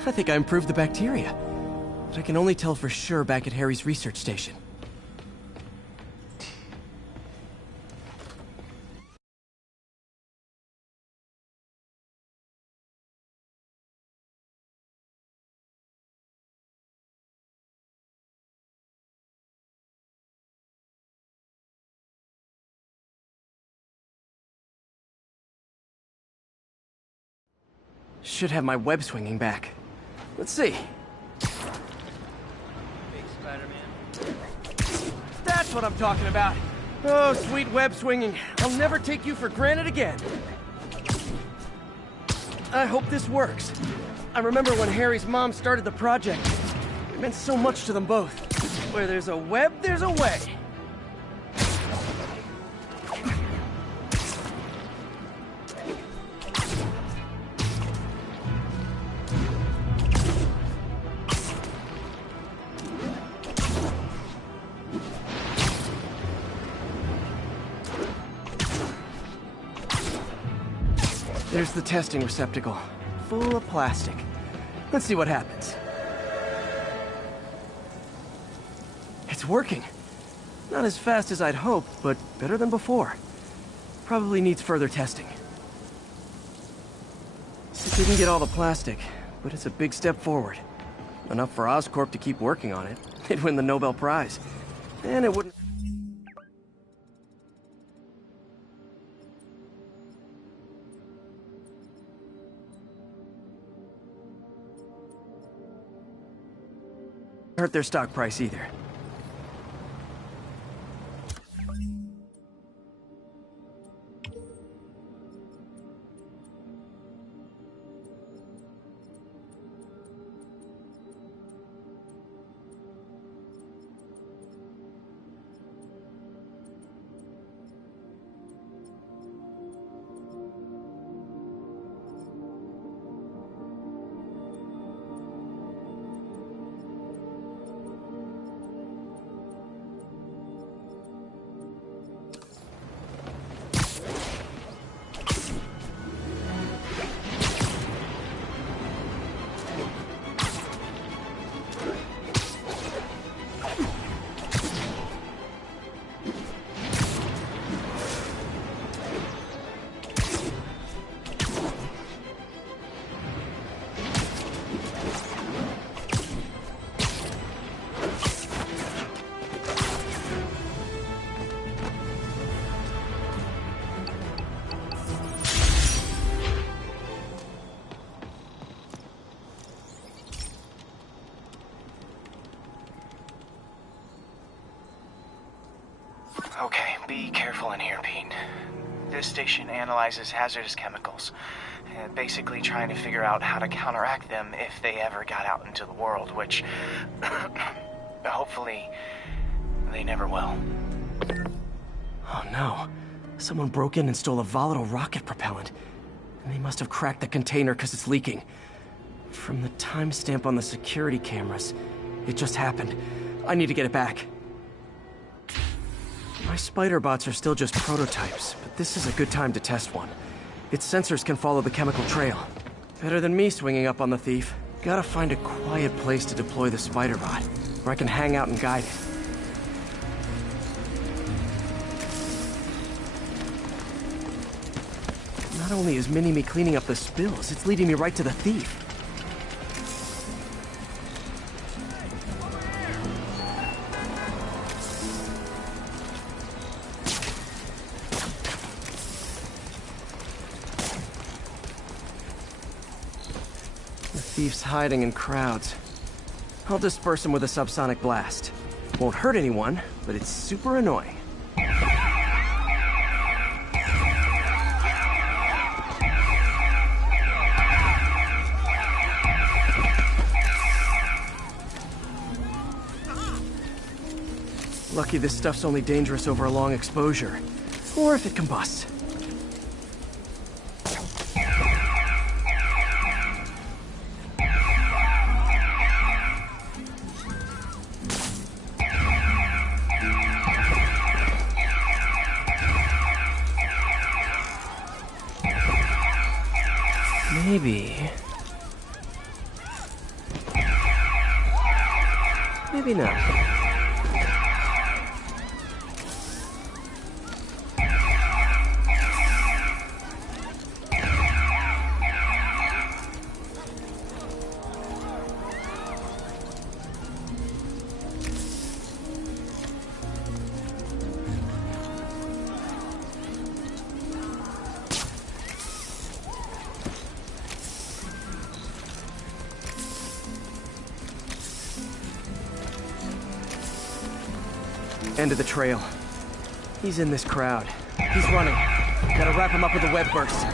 I think I improved the bacteria, but I can only tell for sure back at Harry's research station. Should have my web swinging back. Let's see. Big Spider-Man. That's what I'm talking about. Oh, sweet web swinging. I'll never take you for granted again. I hope this works. I remember when Harry's mom started the project. It meant so much to them both. Where there's a web, there's a way. There's the testing receptacle, full of plastic. Let's see what happens. It's working. Not as fast as I'd hoped, but better than before. Probably needs further testing. It didn't get all the plastic, but it's a big step forward. Enough for Oscorp to keep working on it. It'd win the Nobel Prize. And it wouldn't... hurt their stock price either. Okay, be careful in here, Pete. This station analyzes hazardous chemicals, basically trying to figure out how to counteract them if they ever got out into the world, which hopefully they never will. Oh no. Someone broke in and stole a volatile rocket propellant. And they must have cracked the container because it's leaking. From the timestamp on the security cameras, it just happened. I need to get it back. My spider bots are still just prototypes, but this is a good time to test one. Its sensors can follow the chemical trail. Better than me swinging up on the thief. Gotta find a quiet place to deploy the spider bot, where I can hang out and guide it. Not only is Mini-Me cleaning up the spills, it's leading me right to the thief. The thief's hiding in crowds. I'll disperse him with a subsonic blast. Won't hurt anyone, but it's super annoying. Lucky this stuff's only dangerous over a long exposure. Or if it combusts. Maybe... Maybe not. End of the trail. He's in this crowd. He's running. Gotta wrap him up with a web burst. The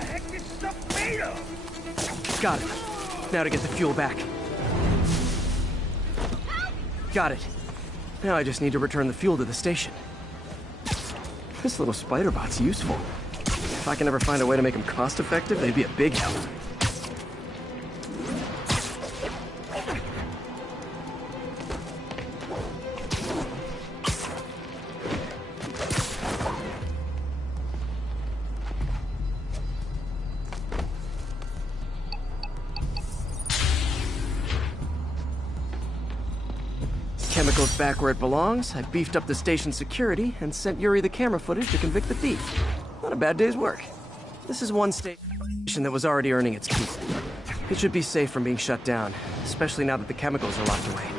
heck is stuff made of? Got it. Now to get the fuel back. Got it. Now I just need to return the fuel to the station. This little spider bot's useful. If I can ever find a way to make them cost-effective, they'd be a big help. Chemicals back where it belongs. I beefed up the station's security and sent Yuri the camera footage to convict the thief. Not a bad day's work. This is one station that was already earning its keep. It should be safe from being shut down, especially now that the chemicals are locked away.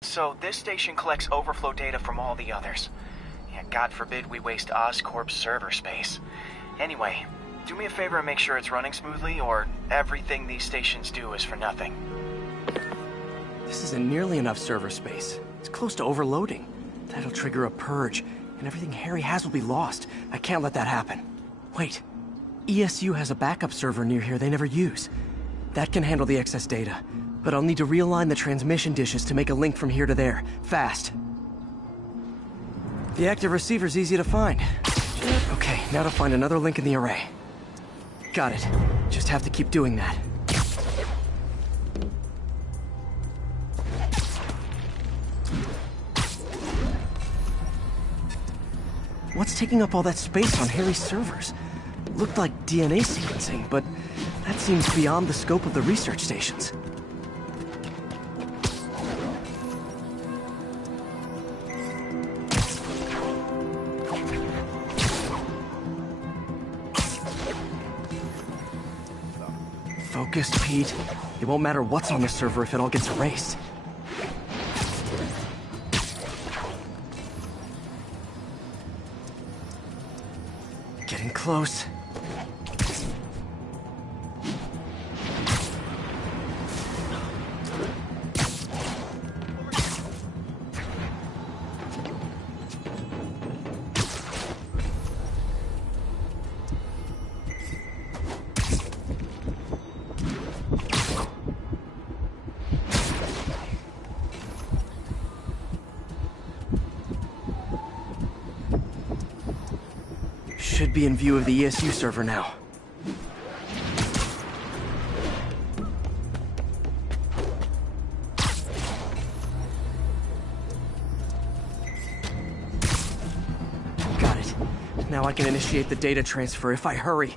So this station collects overflow data from all the others. Yeah, God forbid we waste Oscorp's server space. Anyway, do me a favor and make sure it's running smoothly, or everything these stations do is for nothing. This isn't nearly enough server space. It's close to overloading. That'll trigger a purge, and everything Harry has will be lost. I can't let that happen. Wait. ESU has a backup server near here they never use. That can handle the excess data. But I'll need to realign the transmission dishes to make a link from here to there, fast. The active receiver's easy to find. Okay, now to find another link in the array. Got it. Just have to keep doing that. What's taking up all that space on Harry's servers? Looked like DNA sequencing, but that seems beyond the scope of the research stations. Focused, Pete. It won't matter what's on the server if it all gets erased. Getting close. Should be in view of the ESU server now. Got it. Now I can initiate the data transfer if I hurry.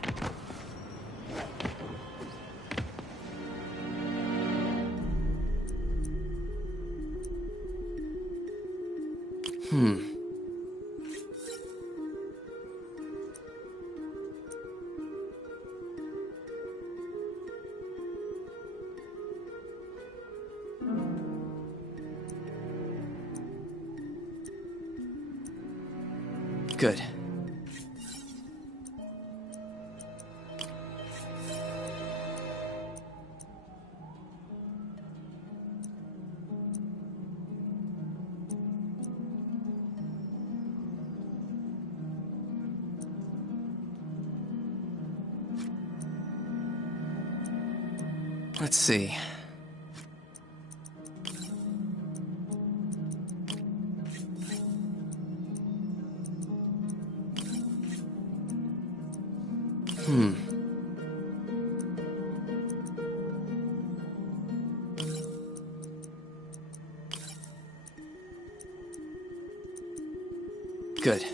Good. Let's see. Good.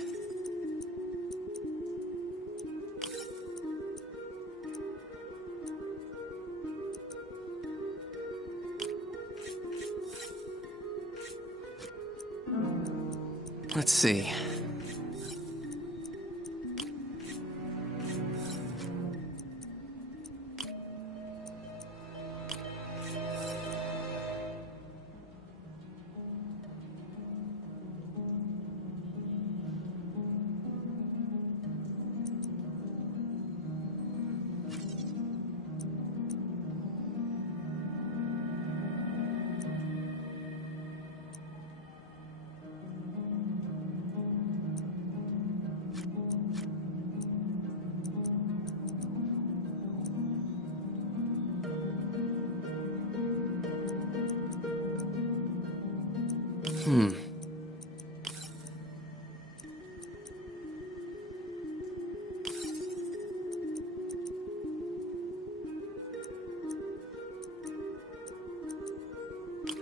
Let's see.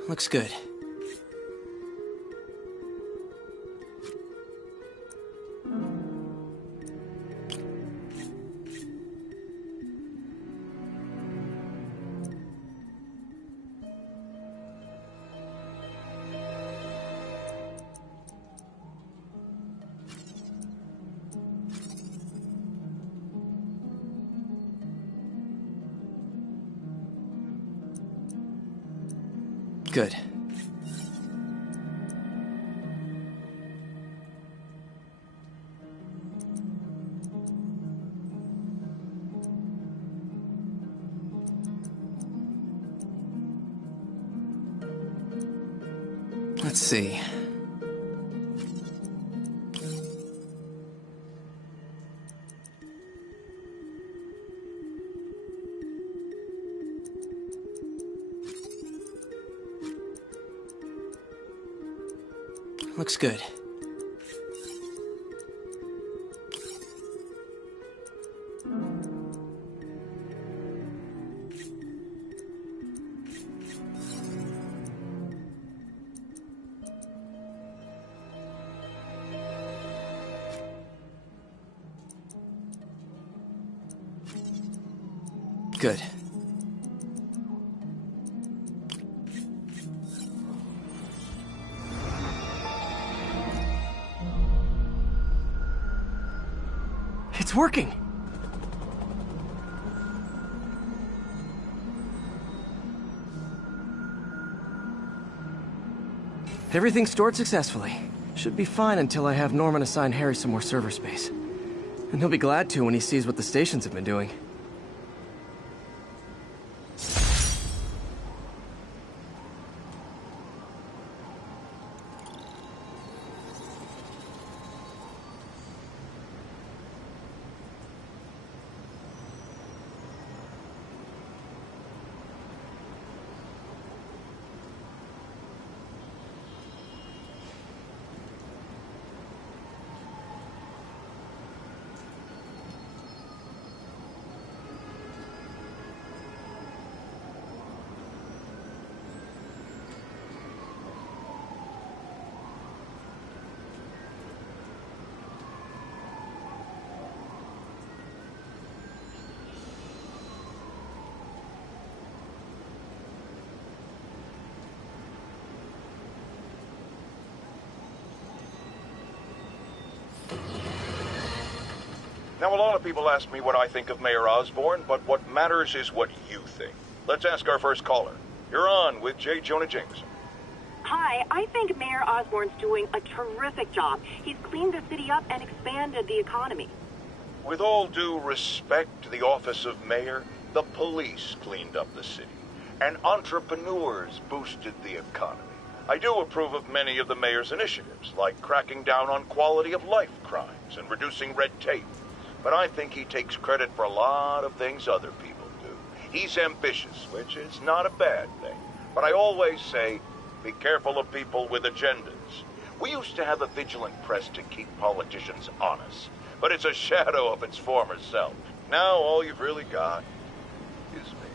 Looks good. Good. Let's see. Looks good. Good. It's working! Everything's stored successfully. Should be fine until I have Norman assign Harry some more server space. And he'll be glad to when he sees what the stations have been doing. Now, a lot of people ask me what I think of Mayor Osborn, but what matters is what you think. Let's ask our first caller. You're on with J. Jonah Jameson. Hi, I think Mayor Osborn's doing a terrific job. He's cleaned the city up and expanded the economy. With all due respect to the office of mayor, the police cleaned up the city, and entrepreneurs boosted the economy. I do approve of many of the mayor's initiatives, like cracking down on quality-of-life crimes and reducing red tape. But I think he takes credit for a lot of things other people do. He's ambitious, which is not a bad thing. But I always say, be careful of people with agendas. We used to have a vigilant press to keep politicians honest, but it's a shadow of its former self. Now all you've really got is me.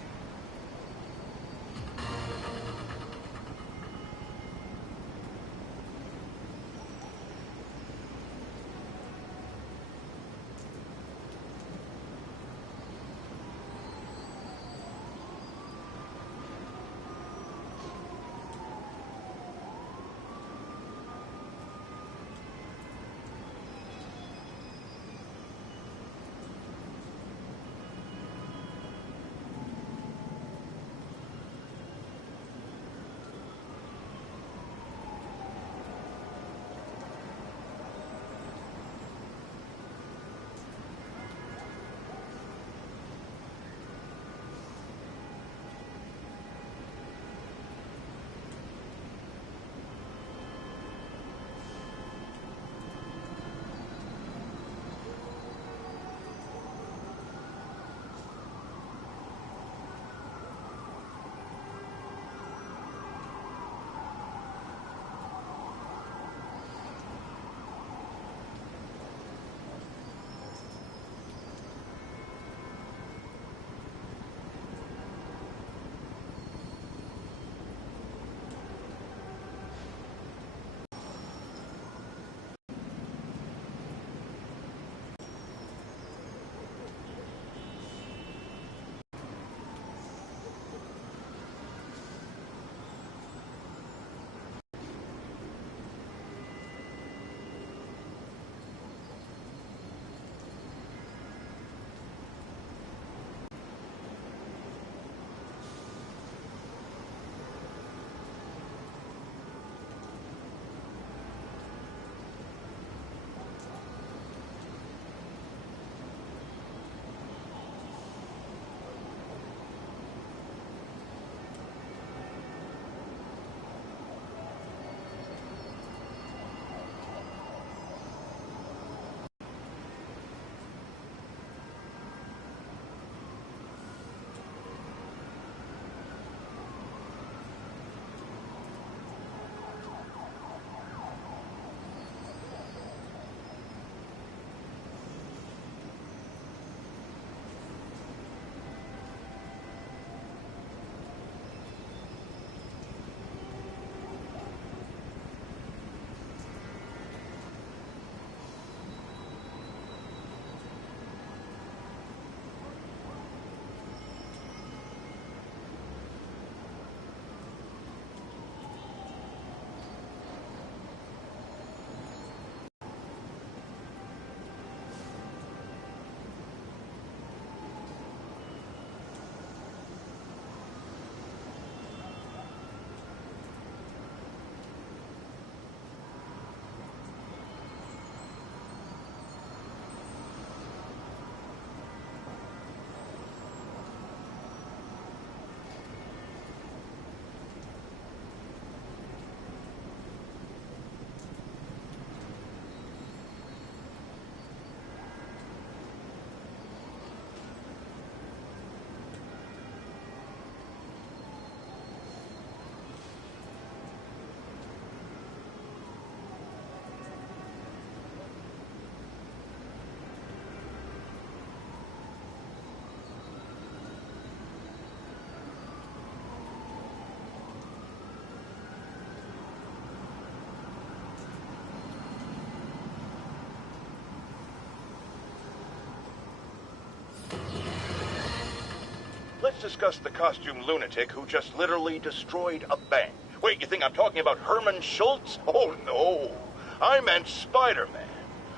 Let's discuss the costume lunatic who just literally destroyed a bank. Wait, you think I'm talking about Herman Schultz? Oh, no. I meant Spider-Man.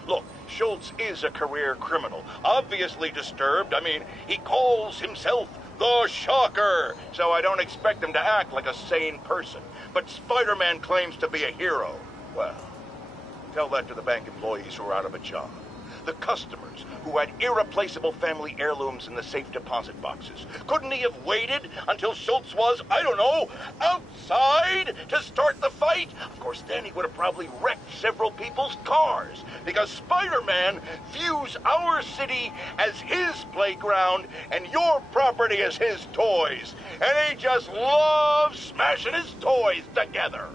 Look, Schultz is a career criminal, obviously disturbed. I mean, he calls himself the Shocker, so I don't expect him to act like a sane person. but Spider-Man claims to be a hero. Well, tell that to the bank employees who are out of a job. The customers who had irreplaceable family heirlooms in the safe deposit boxes. Couldn't he have waited until Schultz was, I don't know, outside to start the fight? Of course, then he would have probably wrecked several people's cars, because Spider-Man views our city as his playground and your property as his toys. And he just loves smashing his toys together.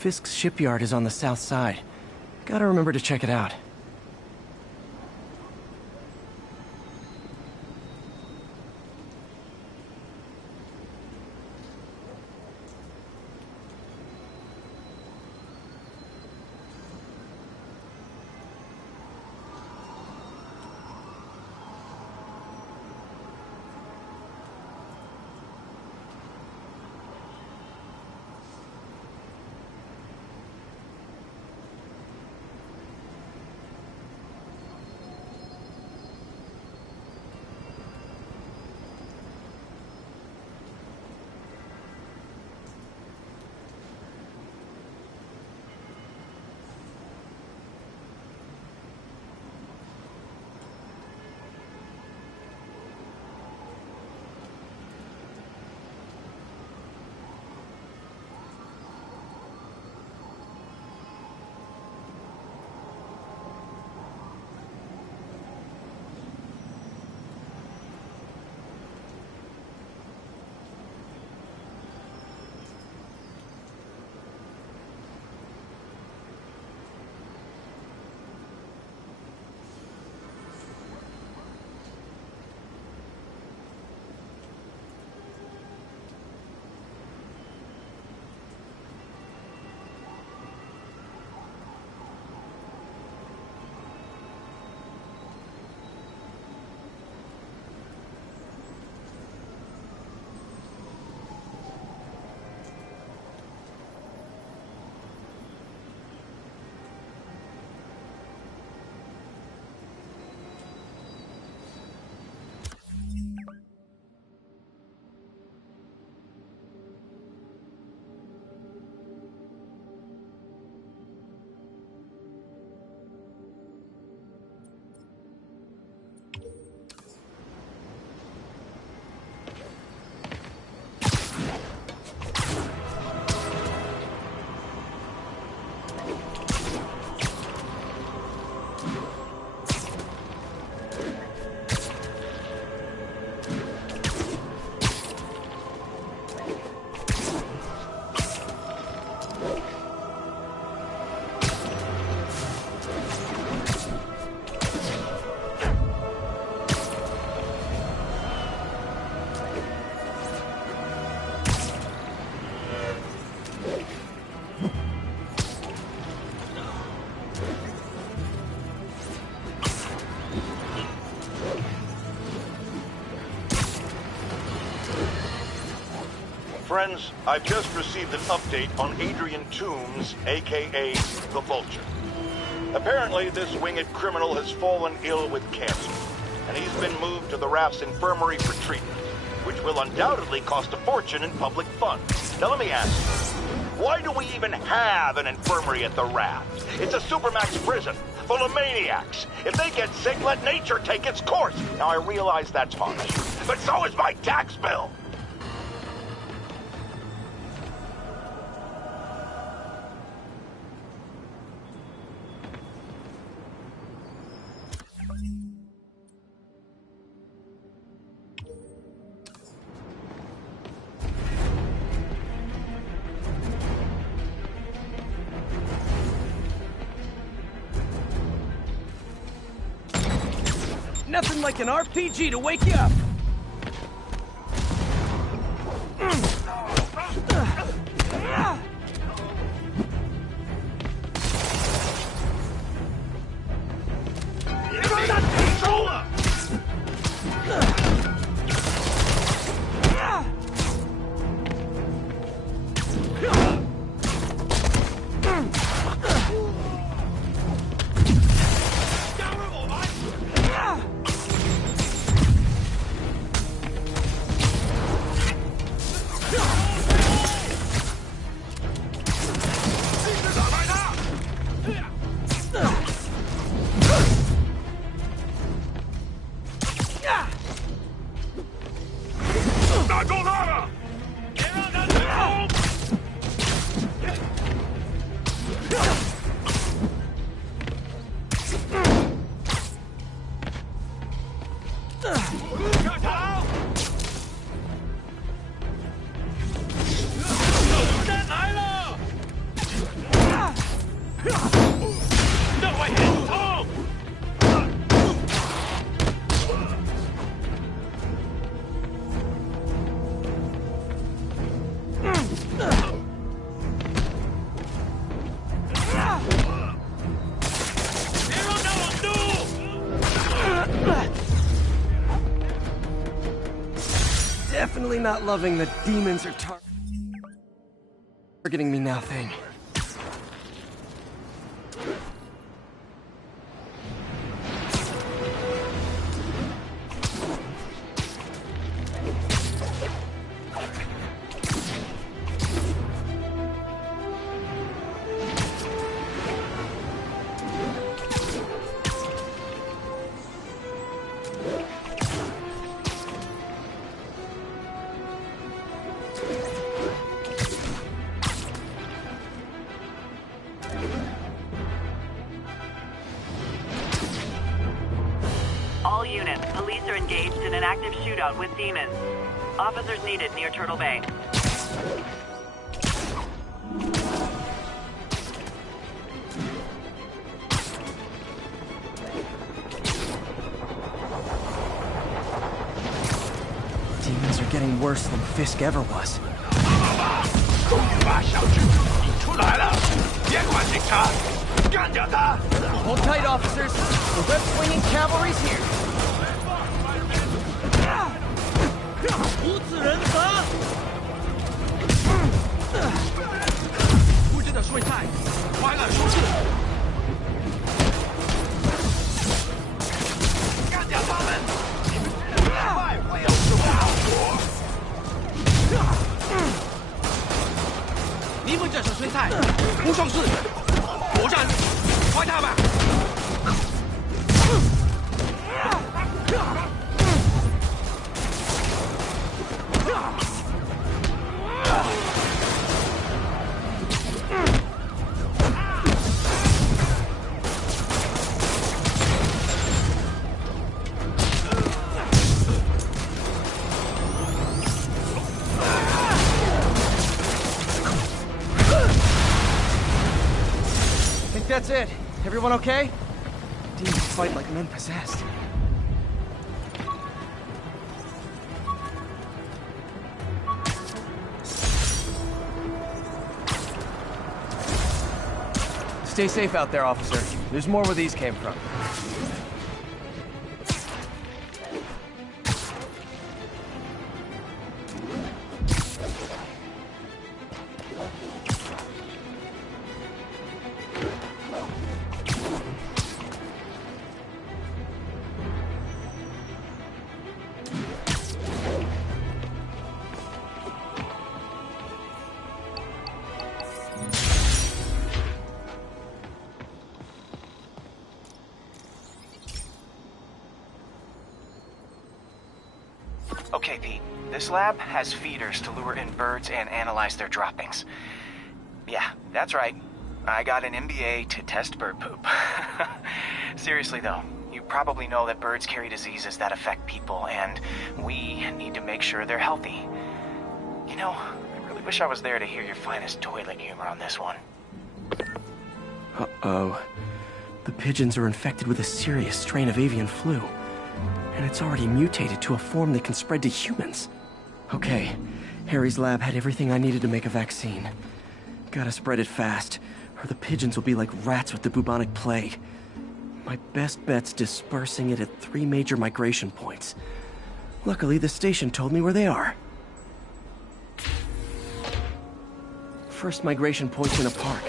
Fisk's shipyard is on the south side. Gotta remember to check it out. Friends, I've just received an update on Adrian Toombs, aka the Vulture. Apparently, this winged criminal has fallen ill with cancer, and he's been moved to the Raft's infirmary for treatment, which will undoubtedly cost a fortune in public funds. Now let me ask you, why do we even have an infirmary at the Raft? It's a supermax prison, full of maniacs. If they get sick, let nature take its course. Now I realize that's harsh, but so is my tax bill. Nothing like an RPG to wake you up. Definitely not loving the demons are targeting me now thing. All units, police are engaged in an active shootout with demons. Officers needed near Turtle Bay. Demons are getting worse than Fisk ever was. Hold tight, officers. The web-swinging cavalry's here. That's it. Everyone okay? Demons fight like men possessed. Stay safe out there, officer. There's more where these came from. Okay, Pete. This lab has feeders to lure in birds and analyze their droppings. Yeah, that's right. I got an MBA to test bird poop. Seriously though, you probably know that birds carry diseases that affect people, and we need to make sure they're healthy. You know, I really wish I was there to hear your finest toilet humor on this one. Uh-oh. The pigeons are infected with a serious strain of avian flu. And it's already mutated to a form that can spread to humans. Okay, Harry's lab had everything I needed to make a vaccine. Gotta spread it fast, or the pigeons will be like rats with the bubonic plague. My best bet's dispersing it at 3 major migration points. Luckily, the station told me where they are. First migration point's in a park.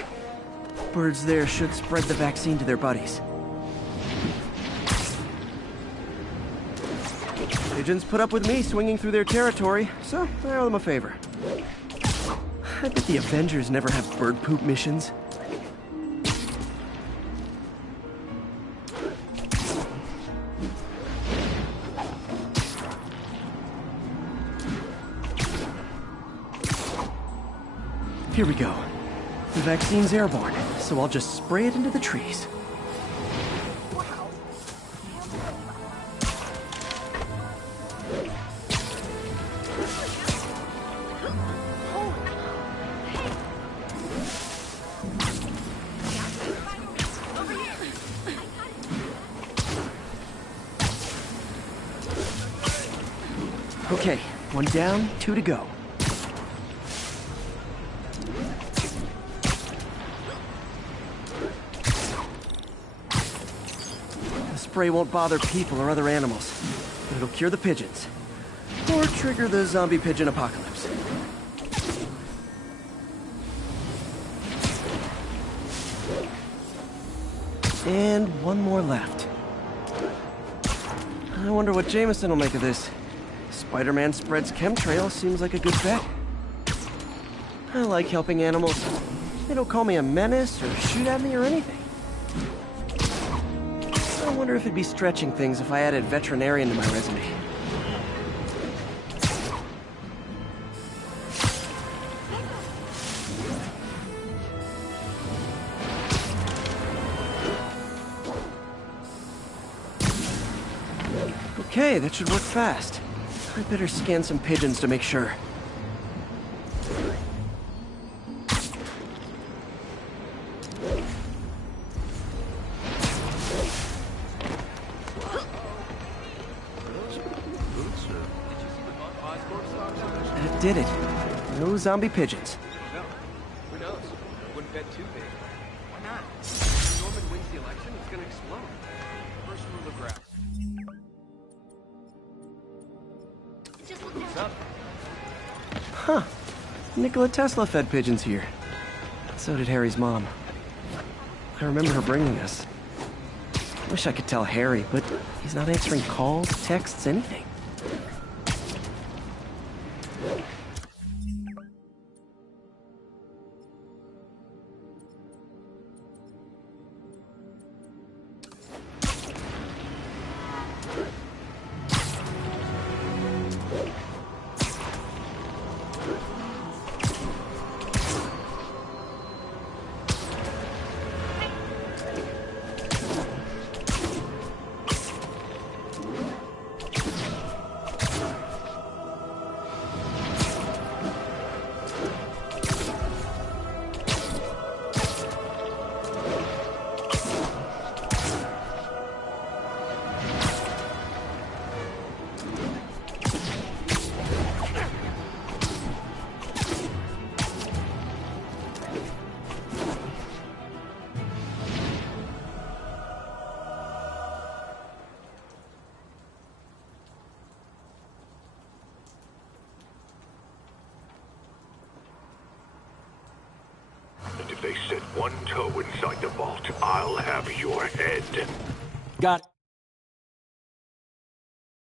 Birds there should spread the vaccine to their buddies. Pigeons put up with me swinging through their territory, so I owe them a favor. I bet the Avengers never have bird poop missions. Here we go. The vaccine's airborne, so I'll just spray it into the trees. Okay, 1 down, 2 to go. The spray won't bother people or other animals, but it'll cure the pigeons. Or trigger the zombie pigeon apocalypse. And 1 more left. I wonder what Jameson will make of this. Spider-Man spreads chemtrails seems like a good bet. I like helping animals. They don't call me a menace or shoot at me or anything. I wonder if it'd be stretching things if I added veterinarian to my resume. Okay, that should work fast. I better scan some pigeons to make sure. That did it. No zombie pigeons. Who knows? Wouldn't bet too big. Why not? If Norman wins the election, it's gonna explode. First rule of grass. What's up? Huh. Nikola Tesla fed pigeons here. So did Harry's mom. I remember her bringing us. Wish I could tell Harry, but he's not answering calls, texts, anything. If they set 1 toe inside the vault, I'll have your head. Got it.